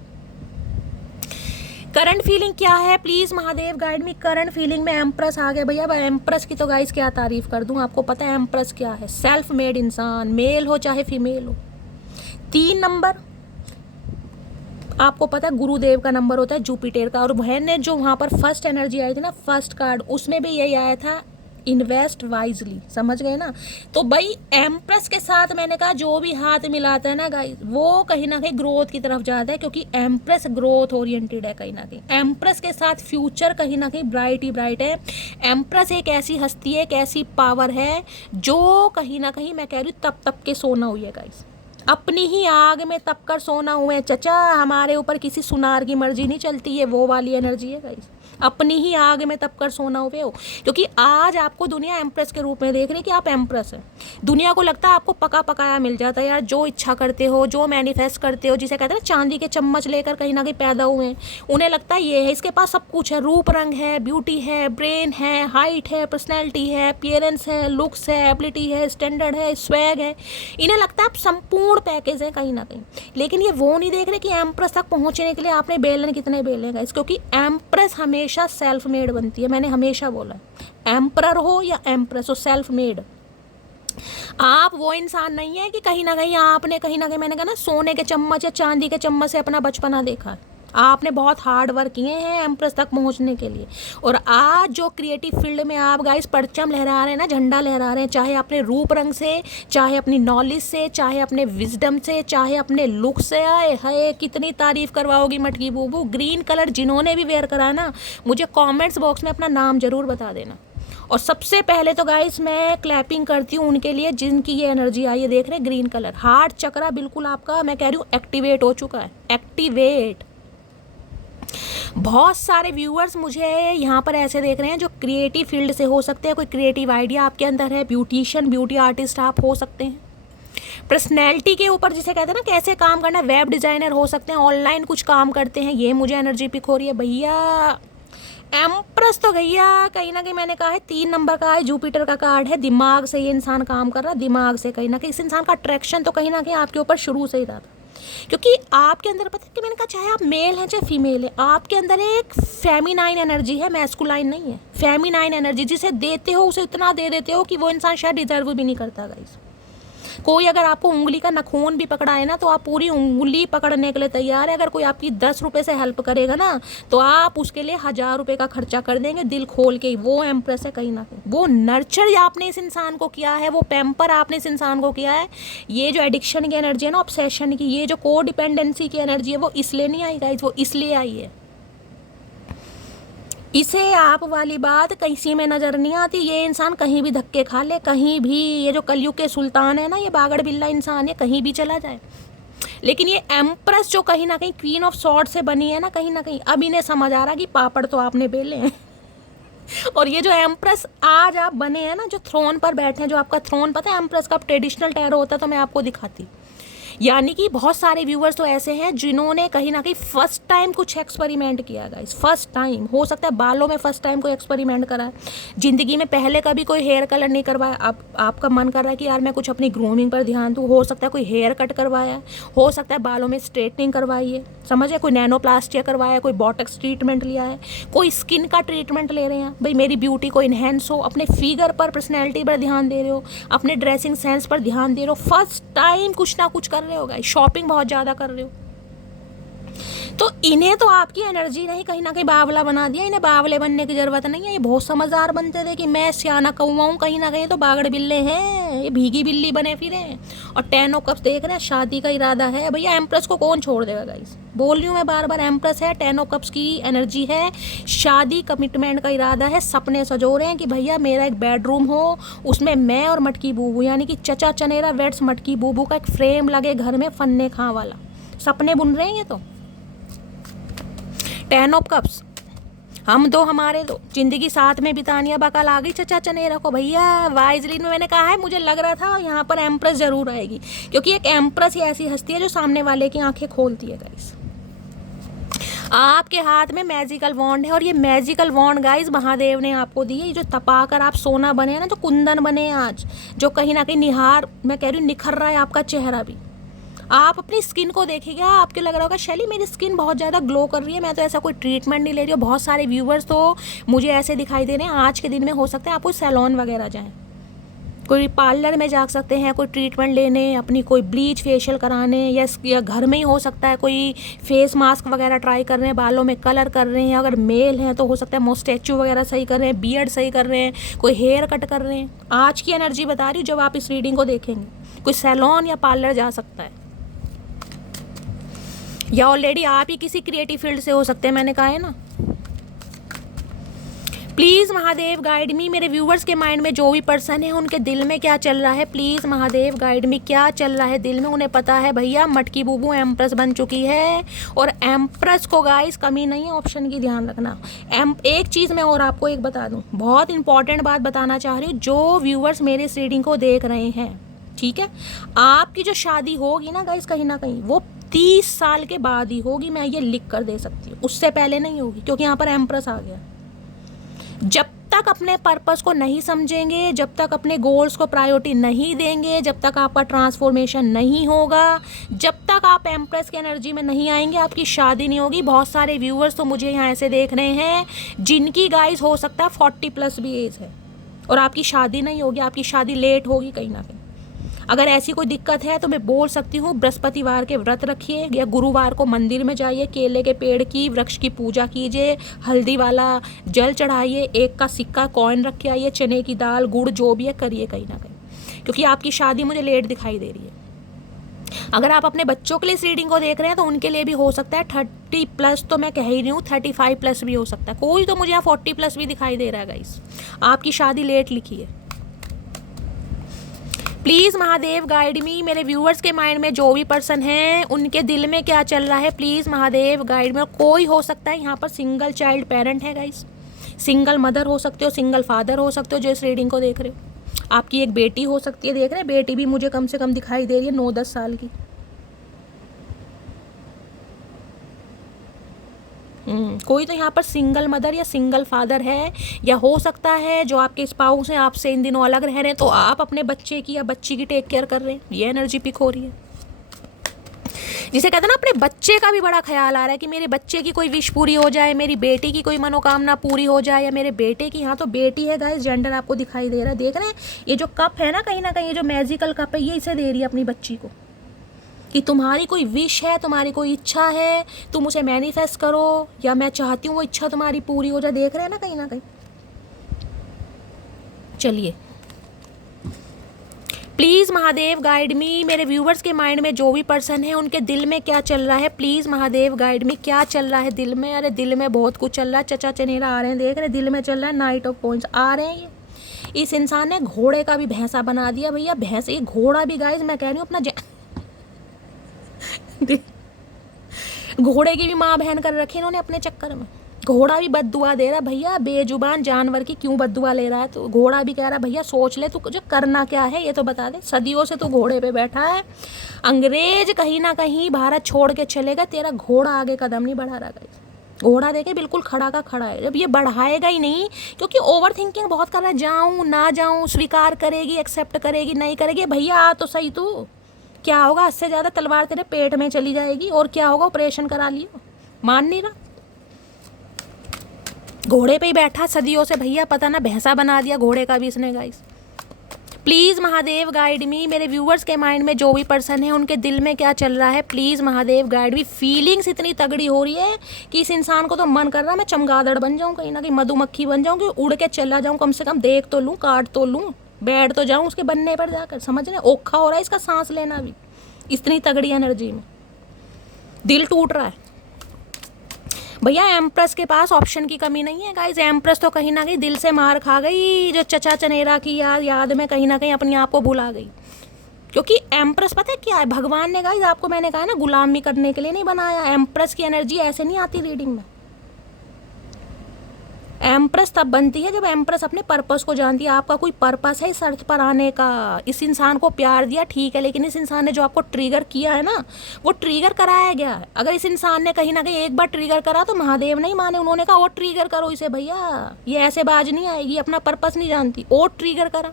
करंट फीलिंग क्या है, please Mahadev guide me. Current feeling में एम्प्रेस आ गया भैया। अब एम्प्रेस की तो गाइस क्या तारीफ कर दूं, आपको पता है एम्प्रेस क्या है, सेल्फ मेड इंसान, मेल हो चाहे फीमेल हो। 3 नंबर आपको पता है गुरुदेव का नंबर होता है, जुपिटर का, और मैंने जो वहाँ पर फर्स्ट एनर्जी आई थी ना, फर्स्ट कार्ड, उसमें भी यही आया था, इन्वेस्ट वाइजली, समझ गए ना। तो भाई एम्प्रेस के साथ मैंने कहा जो भी हाथ मिलाता है ना गाइस, वो कहीं ना कहीं ग्रोथ की तरफ जाता है, क्योंकि एम्प्रेस ग्रोथ ओरिएंटेड है कहीं ना कहीं। एम्प्रेस के साथ फ्यूचर कहीं ना कहीं ब्राइट ही ब्राइट है। एम्प्रेस एक ऐसी हस्ती है, एक ऐसी पावर है जो कहीं ना कहीं मैं कह रही हूँ तप तप के सोना हुई है गाइस, अपनी ही आग में तप कर सोना हुए हैं चचा। हमारे ऊपर किसी सुनार की मर्जी नहीं चलती है, वो वाली एनर्जी है गाइस। अपनी ही आग में तप कर सोना हुए हो, क्योंकि आज आपको दुनिया एम्प्रेस के रूप में देख रही है कि आप एम्प्रेस हैं। दुनिया को लगता है आपको पका पकाया मिल जाता है यार, जो इच्छा करते हो, जो मैनिफेस्ट करते हो, जिसे कहते हैं ना चांदी के चम्मच लेकर कहीं ना कहीं पैदा हुए हैं, उन्हें लगता है ये है, इसके पास सब कुछ है, रूप रंग है, ब्यूटी है, ब्रेन है, हाइट है, पर्सनैलिटी है, अपीयरेंस है, लुक्स है, एबिलिटी है, स्टैंडर्ड है, स्वैग है। इन्हें लगता है आप संपूर्ण पैकेज है कहीं ना कहीं। लेकिन ये वो नहीं देख रहे कि एम्प्रेस तक पहुंचने के लिए आपने बेलन कितने बेले गाइस, क्योंकि एम्प्रेस हमेशा सेल्फ मेड बनती है। मैंने हमेशा बोला है, एम्परर हो या एम्प्रेस हो, सेल्फ मेड। आप वो इंसान नहीं है कि कहीं ना कहीं आपने कहीं ना कहीं मैंने कहा ना सोने के चम्मच या चांदी के चम्मच से अपना बचपना देखा है। आपने बहुत हार्ड वर्क किए हैं एम्प्रेस तक पहुंचने के लिए। और आज जो क्रिएटिव फील्ड में आप गाइस परचम लहरा रहे हैं ना, झंडा लहरा रहे हैं, चाहे अपने रूप रंग से, चाहे अपनी नॉलेज से, चाहे अपने विजडम से, चाहे अपने लुक से। आए हाय कितनी तारीफ करवाओगी मटकी बूबू। ग्रीन कलर जिन्होंने भी वेयर करा ना, मुझे कॉमेंट्स बॉक्स में अपना नाम जरूर बता देना। और सबसे पहले तो गाइस मैं क्लैपिंग करती हूँ उनके लिए जिनकी ये एनर्जी आई है। देख रहे हैं ग्रीन कलर, हार्ट चक्रा बिल्कुल आपका मैं कह रही हूँ एक्टिवेट हो चुका है, एक्टिवेट। बहुत सारे व्यूअर्स मुझे यहाँ पर ऐसे देख रहे हैं जो क्रिएटिव फील्ड से हो सकते हैं, कोई क्रिएटिव आइडिया आपके अंदर है, ब्यूटिशियन, ब्यूटी आर्टिस्ट आप हो सकते हैं, पर्सनैलिटी के ऊपर जिसे कहते हैं ना कैसे काम करना, वेब डिज़ाइनर हो सकते हैं, ऑनलाइन कुछ काम करते हैं। ये मुझे एनर्जी पिक हो रही है भैया। एम्प्रेस तो भैया कहीं ना कहीं मैंने कहा है 3 नंबर का है, जुपिटर का कार्ड है। दिमाग से ये इंसान काम कर रहा है, दिमाग से कहीं ना कहीं इस इंसान का अट्रैक्शन तो कहीं ना कहीं आपके ऊपर शुरू से ही रहा था, क्योंकि आपके अंदर पता है कि मैंने कहा चाहे आप मेल हैं चाहे फीमेल है, आपके अंदर एक फेमिनाइन एनर्जी है, मैस्कुलाइन नहीं है, फेमिनाइन एनर्जी। जिसे देते हो उसे इतना दे देते हो कि वो इंसान शायद डिजर्व भी नहीं करता गाइस। कोई अगर आपको उंगली का नखून भी पकड़ाए ना तो आप पूरी उंगली पकड़ने के लिए तैयार है। अगर कोई आपकी 10 रुपये से हेल्प करेगा ना तो आप उसके लिए 1000 रुपये का खर्चा कर देंगे दिल खोल के। वो एम्प्रेस है कहीं ना कहीं। वो नर्चर आपने इस इंसान को किया है, वो पैम्पर आपने इस इंसान को किया है। ये जो एडिक्शन की एनर्जी है ना, ऑब्सेशन की, ये जो को डिपेंडेंसी की एनर्जी है, वो इसलिए नहीं आई गाइस, वो इसलिए आई है। इसे आप वाली बात किसी में नज़र नहीं आती। ये इंसान कहीं भी धक्के खा ले, कहीं भी, ये जो कलयुग के सुल्तान है ना, ये बागड़ बिल्ला इंसान है, कहीं भी चला जाए। लेकिन ये एम्प्रेस जो कहीं ना कहीं क्वीन ऑफ सॉर्ड से बनी है ना, कहीं ना कहीं अब इन्हें समझ आ रहा कि पापड़ तो आपने बेले हैं। और ये जो एम्प्रेस आज आप बने हैं ना, जो थ्रोन पर बैठे हैं, जो आपका थ्रोन पता है एम्प्रेस का ट्रेडिशनल टैरो होता है तो मैं आपको दिखाती। यानी कि बहुत सारे व्यूवर्स तो ऐसे हैं जिन्होंने कहीं ना कहीं फर्स्ट टाइम कुछ एक्सपेरिमेंट किया गाइस। फर्स्ट टाइम हो सकता है बालों में फर्स्ट टाइम कोई एक्सपेरिमेंट करा है, ज़िंदगी में पहले कभी कोई हेयर कलर नहीं करवाया। अब आपका मन कर रहा है कि यार मैं कुछ अपनी ग्रूमिंग पर ध्यान दूँ। हो सकता है कोई हेयर कट करवाया है, हो सकता है बालों में स्ट्रेटनिंग करवाई है, समझे, कोई नैनोप्लास्टिया करवाया है, कोई बॉटक्स ट्रीटमेंट लिया है, कोई स्किन का ट्रीटमेंट ले रहे हैं। भाई मेरी ब्यूटी को इन्हेंस हो, अपने फिगर पर, पर्सनैलिटी पर ध्यान दे रहे हो, अपने ड्रेसिंग सेंस पर ध्यान दे रहे हो। फर्स्ट टाइम कुछ ना कुछ कर रहे हो गाइस, शॉपिंग बहुत ज़्यादा कर रहे हो। तो इन्हें तो आपकी एनर्जी ने ही कहीं ना कहीं बावला बना दिया। इन्हें बावले बनने की ज़रूरत नहीं है। ये बहुत समझदार बनते थे कि मैं सियाना कौवा हूँ, कहीं ना कहीं तो बागड़ बिल्ले हैं, ये भीगी बिल्ली बने फिरे। और 10 ऑफ कप्स देख रहे हैं, शादी का इरादा है भैया। एम्प्रेस को कौन छोड़ देगा गाइस, बोल रही हूँ मैं बार बार। एम्प्रेस है, 10 ऑफ कप्स की एनर्जी है, शादी कमिटमेंट का इरादा है, सपने सजो रहे हैं कि भैया मेरा एक बेडरूम हो, उसमें मैं और मटकी बूबू यानी कि चचा चनेरा वेट्स मटकी बूबू का एक फ्रेम लगे घर में, फन्ने खां वाला। सपने बुन रहे हैं ये तो। 10 ऑफ कप्स, हम दो हमारे दो, जिंदगी साथ में बितानी। अब अकल आ गई चचा चनेरा को भैया। वाइजली में मैंने कहा है, मुझे लग रहा था यहाँ पर एम्प्रेस जरूर आएगी, क्योंकि एक एम्प्रेस ही ऐसी हस्ती है जो सामने वाले की आंखें खोलती है गाइस। आपके हाथ में मैजिकल वॉन्ड है, और ये मैजिकल वॉन्ड गाइस महादेव ने आपको दी है। जो तपाकर आप सोना बने हैं ना, जो कुंदन बने हैं आज, जो कहीं ना कहीं निहार, मैं कह रही हूँ निखर रहा है आपका चेहरा भी। आप अपनी स्किन को देखिएगा, आपको लग रहा होगा शैली मेरी स्किन बहुत ज़्यादा ग्लो कर रही है, मैं तो ऐसा कोई ट्रीटमेंट नहीं ले रही हूँ। बहुत सारे व्यूवर्स तो मुझे ऐसे दिखाई दे रहे हैं आज के दिन में, हो सकता है आप कोई सैलून वगैरह जाएँ, कोई पार्लर में जा सकते हैं, कोई ट्रीटमेंट लेने, अपनी कोई ब्लीच फेशियल कराने, या घर में ही हो सकता है कोई फेस मास्क वगैरह ट्राई कर रहे हैं, बालों में कलर कर रहे हैं, अगर मेल हैं तो हो सकता है मोस्टैचू वगैरह सही कर रहे हैं, बियर्ड सही कर रहे हैं, कोई हेयर कट कर रहे हैं। आज की एनर्जी बता रही हूँ, जब आप इस रीडिंग को देखेंगे कोई सैलून या पार्लर जा सकता है, या ऑलरेडी आप ही किसी क्रिएटिव फील्ड से हो सकते हैं, मैंने कहा है ना। प्लीज़ महादेव गाइड मी, मेरे व्यूवर्स के माइंड में जो भी पर्सन है उनके दिल में क्या चल रहा है, प्लीज़ महादेव गाइड मी, क्या चल रहा है दिल में। उन्हें पता है भैया मटकी बूबू एम्प्रेस बन चुकी है, और एम्प्रेस को गाइस कमी नहीं है ऑप्शन की, ध्यान रखना। एक चीज़ मैं और आपको एक बता दूँ, बहुत इंपॉर्टेंट बात बताना चाह रही हूँ, जो व्यूवर्स मेरे इस रीडिंग को देख रहे हैं, ठीक है, आपकी जो शादी होगी ना गाइस, कहीं ना कहीं वो 30 साल के बाद ही होगी, मैं ये लिख कर दे सकती हूँ, उससे पहले नहीं होगी, क्योंकि यहाँ पर एम्प्रेस आ गया। जब तक अपने पर्पस को नहीं समझेंगे, जब तक अपने गोल्स को प्रायोरिटी नहीं देंगे, जब तक आपका ट्रांसफॉर्मेशन नहीं होगा, जब तक आप एम्प्रेस की एनर्जी में नहीं आएंगे, आपकी शादी नहीं होगी। बहुत सारे व्यूअर्स तो मुझे यहाँ ऐसे देख रहे हैं जिनकी गाइस हो सकता है 40+ भी एज है, और आपकी शादी नहीं होगी, आपकी शादी लेट होगी कहीं ना कहीं। अगर ऐसी कोई दिक्कत है तो मैं बोल सकती हूँ, बृहस्पतिवार के व्रत रखिए, या गुरुवार को मंदिर में जाइए, केले के पेड़ की वृक्ष की पूजा कीजिए, हल्दी वाला जल चढ़ाइए, 1 का सिक्का कॉइन रख के आइए, चने की दाल गुड़ जो भी है करिए कहीं ना कहीं, क्योंकि आपकी शादी मुझे लेट दिखाई दे रही है। अगर आप अपने बच्चों के लिए इस रीडिंग को देख रहे हैं तो उनके लिए भी हो सकता है 30+, तो मैं कह ही रही हूँ 35+ भी हो सकता है, कोई तो मुझे यहाँ 40+ भी दिखाई दे रहा है गाइस, आपकी शादी लेट लिखी है। प्लीज़ महादेव गाइड मी, मेरे व्यूअर्स के माइंड में जो भी पर्सन है उनके दिल में क्या चल रहा है, प्लीज़ महादेव गाइड मी। कोई हो सकता है यहाँ पर सिंगल चाइल्ड पेरेंट है गाइस, सिंगल मदर हो सकते हो, सिंगल फादर हो सकते हो जो इस रीडिंग को देख रहे हो। आपकी एक बेटी हो सकती है, देख रहे हैं, बेटी भी मुझे कम से कम दिखाई दे रही है 9-10 साल की। कोई तो यहाँ पर सिंगल मदर या सिंगल फादर है, या हो सकता है जो आपके स्पाउस हैं आपसे इन दिनों अलग रह रहे हैं, तो आप अपने बच्चे की या बच्ची की टेक केयर कर रहे हैं, ये एनर्जी पिक हो रही है। जिसे कहते हैं ना, अपने बच्चे का भी बड़ा ख्याल आ रहा है कि मेरे बच्चे की कोई विश पूरी हो जाए, मेरी बेटी की कोई मनोकामना पूरी हो जाए, या मेरे बेटे की, यहाँ तो बेटी है गाइस, जेंडर आपको दिखाई दे रहा है, देख रहे हैं, ये जो कप है ना कहीं ये जो मैजिकल कप है, ये इसे दे रही है अपनी बच्ची को, कि तुम्हारी कोई विश है, तुम्हारी कोई इच्छा है, तुम उसे मैनिफेस्ट करो, या मैं चाहती हूँ वो इच्छा तुम्हारी पूरी हो जाए, देख रहे हैं ना कहीं। चलिए, प्लीज़ महादेव गाइड मी, मेरे व्यूवर्स के माइंड में जो भी पर्सन है उनके दिल में क्या चल रहा है, प्लीज़ महादेव गाइड मी, क्या चल रहा है दिल में। अरे दिल में बहुत कुछ चल रहा है, चचा चनेरा आ रहे हैं, देख रहे, दिल में चल रहा है, नाइट ऑफ कॉइंस आ रहे हैं। ये इस इंसान ने घोड़े का भी भैंसा बना दिया भैया, भैंस, ये घोड़ा भी गाइस मैं कह रही हूँ अपना घोड़े की भी माँ बहन कर रखी इन्होंने अपने चक्कर में। घोड़ा भी बद्दुआ दे रहा भैया, बेजुबान जानवर की क्यों बद्दुआ ले रहा है, तो घोड़ा भी कह रहा भैया सोच ले तू जो करना क्या है, ये तो बता दे। सदियों से तू घोड़े पे बैठा है, अंग्रेज कहीं ना कहीं भारत छोड़ के चलेगा, तेरा घोड़ा आगे कदम नहीं बढ़ा रहा है। घोड़ा देखे बिल्कुल खड़ा का खड़ा है, जब ये बढ़ाएगा ही नहीं, क्योंकि ओवर थिंकिंग बहुत कर रहा है, जाऊँ ना जाऊँ, स्वीकार करेगी, एक्सेप्ट करेगी, नहीं करेगी, भैया आ तो सही तू, क्या होगा, इससे ज़्यादा तलवार तेरे पेट में चली जाएगी, और क्या होगा, ऑपरेशन करा लियो, मान नहीं रहा। घोड़े पे ही बैठा सदियों से भैया, पता ना भैंसा बना दिया घोड़े का भी इसने गाइस। प्लीज़ महादेव गाइड मी, मेरे व्यूवर्स के माइंड में जो भी पर्सन है उनके दिल में क्या चल रहा है, please Mahadev guide me. Feelings इतनी तगड़ी हो रही है कि इस इंसान को तो मन कर रहा है मैं चमगादड़ बन जाऊँ, कहीं ना कहीं मधुमक्खी बन जाऊँ, कि उड़ के चला जाऊँ, कम से कम देख तो लूँ, काट तो लूँ, बैठ तो जाऊँ उसके बनने पर जाकर, समझ रहे, औखा हो रहा है इसका सांस लेना भी, इतनी तगड़ी एनर्जी में दिल टूट रहा है भैया। एम्प्रेस के पास ऑप्शन की कमी नहीं है गाइस, एम्प्रेस तो कहीं ना कहीं दिल से मार खा गई, जो चचा चनेरा की याद में कहीं ना कहीं अपने आप को भुला गई, क्योंकि एम्प्रेस पता है क्या है, भगवान ने गाइस आपको मैंने कहा ना गुलामी करने के लिए नहीं बनाया। एम्प्रेस की एनर्जी ऐसे नहीं आती रीडिंग में, एम्प्रेस तब बनती है जब एम्प्रेस अपने पर्पस को जानती है। आपका कोई पर्पस है इस अर्थ पर आने का, इस इंसान को प्यार दिया ठीक है, लेकिन इस इंसान ने जो आपको ट्रिगर किया है ना, वो ट्रिगर कराया गया है। अगर इस इंसान ने कहीं ना कहीं एक बार ट्रिगर करा तो महादेव नहीं माने, उन्होंने कहा और ट्रिगर करो इसे भैया, ये ऐसे बाज नहीं आएगी, अपना पर्पस नहीं जानती, और ट्रिगर करा।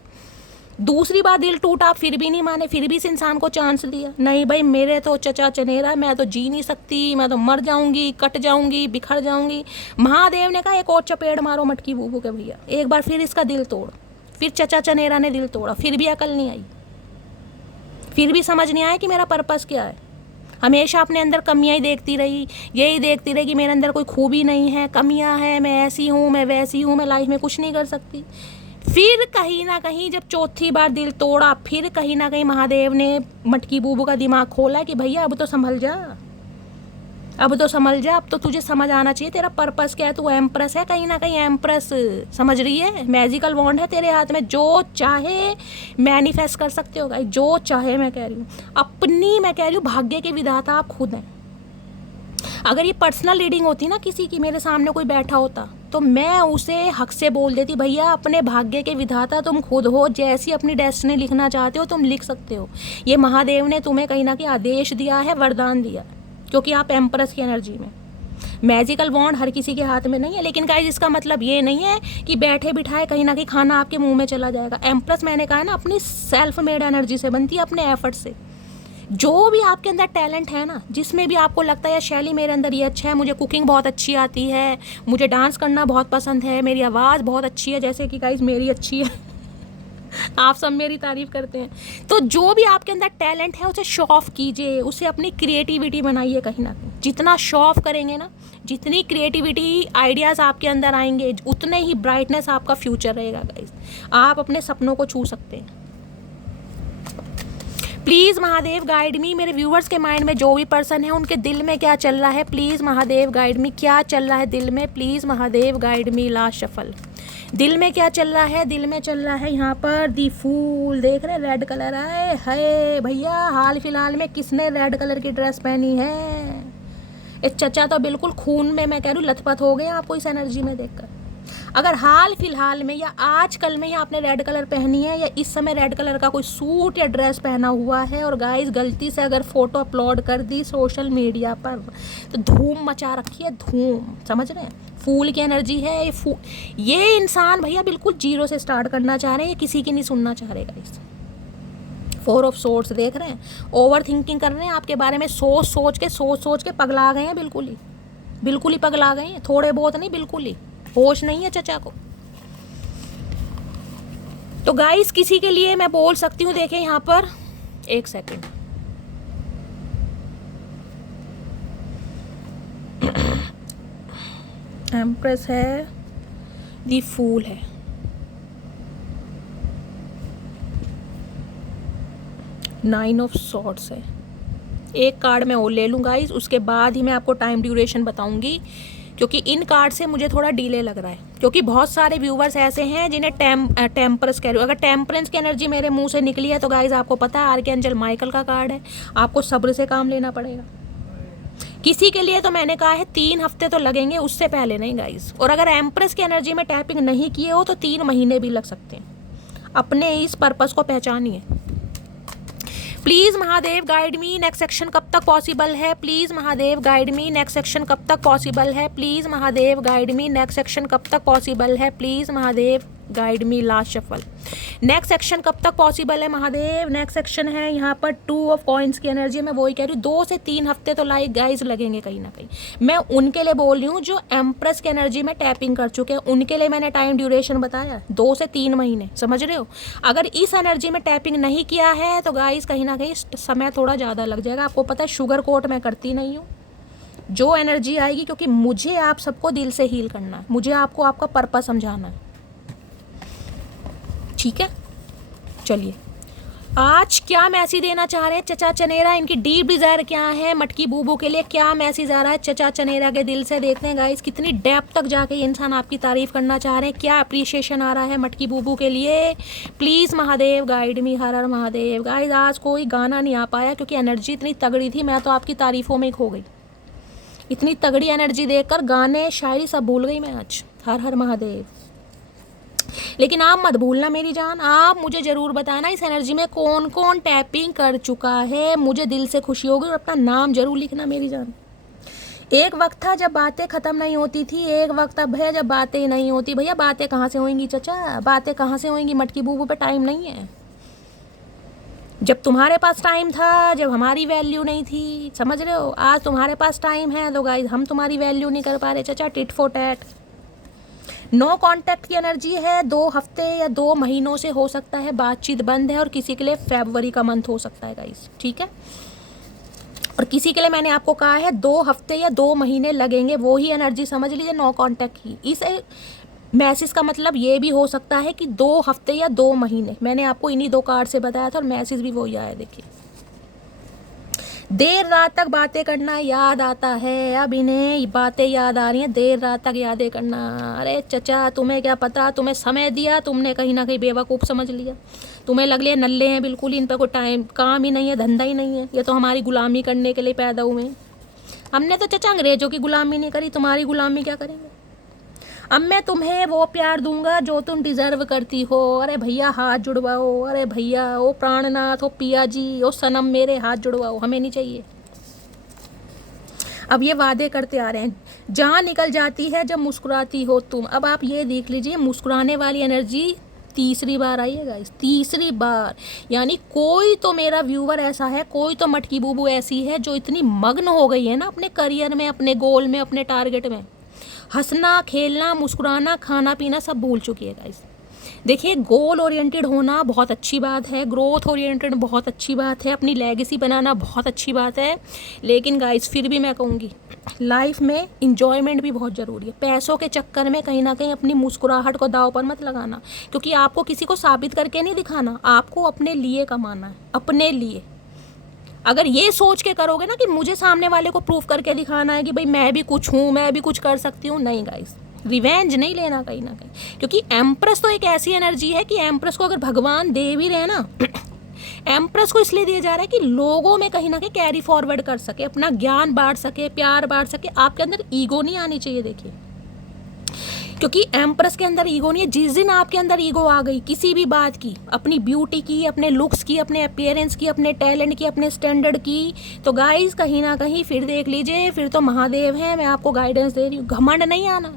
दूसरी बार दिल टूटा, फिर भी नहीं माने, फिर भी इस इंसान को चांस दिया, नहीं भाई मेरे तो चचा चनेरा, मैं तो जी नहीं सकती, मैं तो मर जाऊंगी, कट जाऊंगी, बिखर जाऊंगी। महादेव ने कहा एक और चपेड़ मारो मटकी बूबू के भैया, एक बार फिर इसका दिल तोड़, फिर चचा चनेरा ने दिल तोड़ा, फिर भी अकल नहीं आई, फिर भी समझ नहीं आया कि मेरा पर्पस क्या है। हमेशा अपने अंदर कमियां ही देखती रही, यही देखती रही कि मेरे अंदर कोई खूबी नहीं है, कमियां हैं, मैं ऐसी हूँ, मैं वैसी हूँ, मैं लाइफ में कुछ नहीं कर सकती। फिर कहीं ना कहीं जब चौथी बार दिल तोड़ा, फिर कहीं ना कहीं महादेव ने मटकी बूबू का दिमाग खोला कि भैया अब तो संभल जा, अब तो संभल जा, अब तो तुझे समझ आना चाहिए तेरा पर्पस क्या है। तू एम्प्रेस है, कहीं ना कहीं एम्प्रेस, समझ रही है। मैजिकल वॉन्ड है तेरे हाथ में, जो चाहे मैनिफेस्ट कर सकते हो गाइस, जो चाहे। मैं कह रही हूँ अपनी, मैं कह रही हूँ भाग्य के विधाता आप खुद हैं। अगर ये पर्सनल रीडिंग होती ना किसी की, मेरे सामने कोई बैठा होता, तो मैं उसे हक से बोल देती भैया अपने भाग्य के विधाता तुम खुद हो, जैसी अपनी डेस्टिनी लिखना चाहते हो तुम लिख सकते हो। ये महादेव ने तुम्हें कहीं ना कहीं आदेश दिया है, वरदान दिया, क्योंकि आप एम्प्रेस की एनर्जी में। मैजिकल वॉन्ड हर किसी के हाथ में नहीं है, लेकिन गाइस इसका मतलब ये नहीं है कि बैठे बिठाए कहीं ना कहीं खाना आपके मुंह में चला जाएगा। एम्प्रेस मैंने कहा है ना, अपनी सेल्फ मेड एनर्जी से बनती है, अपने एफर्ट से। जो भी आपके अंदर टैलेंट है ना, जिसमें भी आपको लगता है यार शैली मेरे अंदर ये अच्छा है, मुझे कुकिंग बहुत अच्छी आती है, मुझे डांस करना बहुत पसंद है, मेरी आवाज़ बहुत अच्छी है, जैसे कि गाइस मेरी अच्छी है आप सब मेरी तारीफ करते हैं। तो जो भी आपके अंदर टैलेंट है उसे शो ऑफ कीजिए, उसे अपनी क्रिएटिविटी बनाइए। कहीं ना कहीं जितना शो ऑफ करेंगे ना, जितनी क्रिएटिविटी आइडियाज़ आपके अंदर आएंगे, उतने ही ब्राइटनेस आपका फ्यूचर रहेगा गाइस। आप अपने सपनों को छू सकते हैं। प्लीज़ महादेव गाइड मी, मेरे व्यूवर्स के माइंड में जो भी पर्सन है उनके दिल में क्या चल रहा है, प्लीज़ महादेव गाइड मी, क्या चल रहा है दिल में, please Mahadev guide me. Last shuffle, दिल में क्या चल रहा है, दिल में चल रहा है यहाँ पर दी फूल, देख रहे रेड कलर है भैया। हाल फिलहाल में किसने रेड कलर की ड्रेस पहनी है? एक चचा तो बिल्कुल खून में, मैं कह रही हूँ, लथपथ हो गए आपको इस एनर्जी में देखकर। अगर हाल फिलहाल में या आजकल में ही आपने रेड कलर पहनी है, या इस समय रेड कलर का कोई सूट या ड्रेस पहना हुआ है, और गाइस गलती से अगर फोटो अपलोड कर दी सोशल मीडिया पर, तो धूम मचा रखी है, धूम। समझ रहे हैं? फूल की एनर्जी है ये इंसान भैया बिल्कुल जीरो से स्टार्ट करना चाह रहे हैं, ये किसी की नहीं सुनना चाह रहे गाइस। 4 ऑफ सोर्ड्स देख रहे हैं, ओवर थिंकिंग कर रहे हैं आपके बारे में, सोच सोच के पगला गए हैं, बिल्कुल ही पगला गए हैं, थोड़े बहुत नहीं, बिल्कुल ही होश नहीं है चचा को। तो गाइस किसी के लिए मैं बोल सकती हूँ, देखें यहाँ पर, एक सेकंड, एम्प्रेस है, दी फूल है, नाइन ऑफ सॉर्ड्स है। एक कार्ड मैं और ले लूँ गाइस, उसके बाद ही मैं आपको टाइम ड्यूरेशन बताऊंगी, क्योंकि इन कार्ड से मुझे थोड़ा डिले लग रहा है, क्योंकि बहुत सारे व्यूवर्स ऐसे हैं जिन्हें टेम्परस कह रही हूँ। अगर टेम्परेंस की एनर्जी मेरे मुंह से निकली है तो गाइस आपको पता है आर्कएंजल माइकल का कार्ड है, आपको सब्र से काम लेना पड़ेगा। किसी के लिए तो मैंने कहा है 3 हफ्ते तो लगेंगे, उससे पहले नहीं गाइस। और अगर एम्प्रेस की एनर्जी में टैपिंग नहीं किए हो तो 3 महीने भी लग सकते हैं। अपने इस पर्पस को पहचानिए। Please Mahadev guide me, next section कब तक पॉसिबल है, please Mahadev guide me, next section कब तक पॉसिबल है, please Mahadev guide me, next section कब तक पॉसिबल है, please Mahadev guide me. Last shuffle, next section कब तक पॉसिबल है महादेव। नेक्स्ट सेक्शन है यहाँ पर 2 ऑफ कॉइन्स की एनर्जी, मैं वही कह रही हूँ 2 से 3 हफ्ते तो लाइक गाइज लगेंगे कहीं ना कहीं। मैं उनके लिए बोल रही हूँ जो एम्प्रेस की एनर्जी में टैपिंग कर चुके हैं, उनके लिए मैंने टाइम ड्यूरेशन बताया 2 से 3 महीने, समझ रहे हो। अगर इस एनर्जी में टैपिंग नहीं किया है तो गाइज कहीं ना कहीं समय थोड़ा ज़्यादा लग जाएगा। आपको पता है शुगर कोट मैं करती नहीं हूँ, जो एनर्जी आएगी, क्योंकि मुझे आप सबको दिल से हील करना है, मुझे आपको आपका पर्पस समझाना है, ठीक है। चलिए आज क्या मैसेज देना चाह रहे हैं चचा चनेरा, इनकी डीप डिज़ायर क्या है, मटकी बूबू के लिए क्या मैसेज आ रहा है चचा चनेरा के दिल से। देखते हैं गाइस कितनी डेप्थ तक जाके ये इंसान आपकी तारीफ करना चाह रहे हैं, क्या अप्रिशिएशन आ रहा है मटकी बूबू के लिए। प्लीज़ महादेव गाइड मी, हर हर महादेव। गाइस आज कोई गाना नहीं आ पाया क्योंकि एनर्जी इतनी तगड़ी थी, मैं तो आपकी तारीफ़ों में खो गई। इतनी तगड़ी एनर्जी देखकर गाने शायरी सब भूल गई मैं आज। हर हर महादेव। लेकिन आप मत भूलना मेरी जान, आप मुझे ज़रूर बताना इस एनर्जी में कौन कौन टैपिंग कर चुका है, मुझे दिल से खुशी होगी। और अपना नाम ज़रूर लिखना मेरी जान। एक वक्त था जब बातें ख़त्म नहीं होती थी, एक वक्त अब है जब बातें नहीं होती। भैया बातें कहाँ से होंगी चचा, बातें कहाँ से होंगी, मटकी बूबू पे टाइम नहीं है। जब तुम्हारे पास टाइम था, जब हमारी वैल्यू नहीं थी, समझ रहे हो। आज तुम्हारे पास टाइम है तो गाइस हम तुम्हारी वैल्यू नहीं कर पा रहे चचा, tit for tat. No contact की एनर्जी है, 2 हफ्ते या 2 महीनों से हो सकता है बातचीत बंद है, और किसी के लिए फरवरी का मंथ हो सकता है गाइस, ठीक है। और किसी के लिए मैंने आपको कहा है 2 हफ्ते या 2 महीने लगेंगे, वो ही एनर्जी समझ लीजिए नो कांटेक्ट की। इस मैसेज का मतलब ये भी हो सकता है कि 2 हफ्ते या 2 महीने, मैंने आपको इन्हीं 2 कार्ड से बताया था और मैसेज भी वही आया। देखिए, देर रात तक बातें करना याद आता है, अब इन्हें बातें याद आ रही हैं, देर रात तक यादें करना। अरे चचा, तुम्हें क्या पता, तुम्हें समय दिया, तुमने कहीं ना कहीं बेवकूफ़ समझ लिया, तुम्हें लग लिया नल्ले हैं बिल्कुल, इन पर कोई टाइम काम ही नहीं है, धंधा ही नहीं है, ये तो हमारी गुलामी करने के लिए पैदा हुए हैं। हमने तो चचा अंग्रेजों की गुलामी नहीं करी, तुम्हारी गुलामी क्या करेंगे। अब मैं तुम्हें वो प्यार दूंगा जो तुम डिजर्व करती हो। अरे भैया हाथ जुड़वाओ, अरे भैया ओ प्राणनाथ, ओ पिया जी, ओ सनम मेरे, हाथ जुड़वाओ, हमें नहीं चाहिए। अब ये वादे करते आ रहे हैं, जहाँ निकल जाती है जब मुस्कुराती हो तुम। अब आप ये देख लीजिए, मुस्कुराने वाली एनर्जी तीसरी बार आई है गाइस, तीसरी बार। यानी कोई तो मेरा व्यूवर ऐसा है, कोई तो मटकी बूबू ऐसी है जो इतनी मग्न हो गई है ना अपने करियर में, अपने गोल में, अपने टारगेट में, हंसना खेलना मुस्कुराना खाना पीना सब भूल चुकी है गाइस। देखिए, गोल ओरिएंटेड होना बहुत अच्छी बात है, ग्रोथ ओरिएंटेड बहुत अच्छी बात है, अपनी लेगेसी बनाना बहुत अच्छी बात है, लेकिन गाइस फिर भी मैं कहूँगी लाइफ में इंजॉयमेंट भी बहुत ज़रूरी है। पैसों के चक्कर में कहीं ना कहीं अपनी मुस्कुराहट को दाव पर मत लगाना, क्योंकि आपको किसी को साबित करके नहीं दिखाना, आपको अपने लिए कमाना है, अपने लिए। अगर ये सोच के करोगे ना कि मुझे सामने वाले को प्रूफ करके दिखाना है कि भाई मैं भी कुछ हूँ, मैं भी कुछ कर सकती हूँ, नहीं गाइस, रिवेंज नहीं लेना कहीं ना कहीं। क्योंकि एम्प्रेस तो एक ऐसी एनर्जी है कि एम्प्रेस को अगर भगवान दे भी रहे ना एम्प्रेस को इसलिए दिया जा रहा है कि लोगों में कहीं ना कहीं कैरी फॉरवर्ड कर सके, अपना ज्ञान बांट सके, प्यार बांट सके। आपके अंदर ईगो नहीं आनी चाहिए। देखिए, क्योंकि एम्प्रेस के अंदर ईगो नहीं है। जिस दिन आपके अंदर ईगो आ गई किसी भी बात की, अपनी ब्यूटी की, अपने लुक्स की, अपने अपीयरेंस की, अपने टैलेंट की, अपने स्टैंडर्ड की, तो गाइस कहीं ना कहीं फिर देख लीजिए, फिर तो महादेव हैं, मैं आपको गाइडेंस दे रही हूँ, घमंड नहीं आना।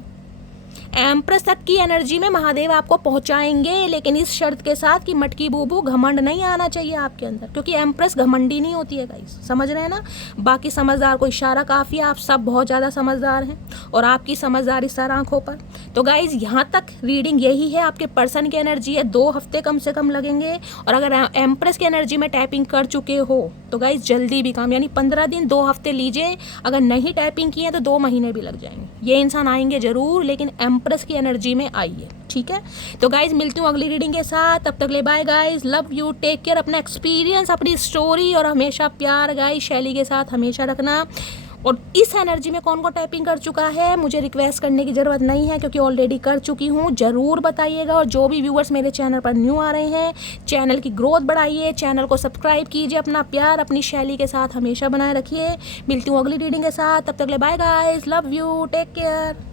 एम्प्रेस तक की एनर्जी में महादेव आपको पहुंचाएंगे, लेकिन इस शर्त के साथ कि मटकी बूबू घमंड नहीं आना चाहिए आपके अंदर, क्योंकि एम्प्रेस घमंडी नहीं होती है गाइस, समझ रहे हैं ना। बाकी समझदार को इशारा काफ़ी है, आप सब बहुत ज़्यादा समझदार हैं और आपकी समझदारी सर आंखों पर। तो गाइस यहाँ तक रीडिंग यही है, आपके पर्सन की एनर्जी है, 2 हफ्ते कम से कम लगेंगे। और अगर एम्प्रेस की एनर्जी में टाइपिंग कर चुके हो तो गाइस जल्दी भी काम, यानी 15 दिन 2 हफ्ते लीजिए। अगर नहीं टाइपिंग की है तो 2 महीने भी लग जाएंगे। ये इंसान आएंगे जरूर, लेकिन एम्प्रेस की एनर्जी में आइए, ठीक है। तो गाइज मिलती हूँ अगली रीडिंग के साथ, तब तक ले bye guys, love you, take care. अपना एक्सपीरियंस, अपनी स्टोरी और हमेशा प्यार गाइज शैली के साथ हमेशा रखना। और इस एनर्जी में कौन कौन टाइपिंग कर चुका है मुझे रिक्वेस्ट करने की ज़रूरत नहीं है, क्योंकि ऑलरेडी कर चुकी हूँ, ज़रूर बताइएगा। और जो भी व्यूअर्स मेरे चैनल पर न्यू आ रहे हैं, चैनल की ग्रोथ बढ़ाइए, चैनल को सब्सक्राइब कीजिए, अपना प्यार अपनी शैली के साथ हमेशा बनाए रखिए। मिलती हूँ अगली रीडिंग के साथ, तब तक ले bye guys, love you, take care.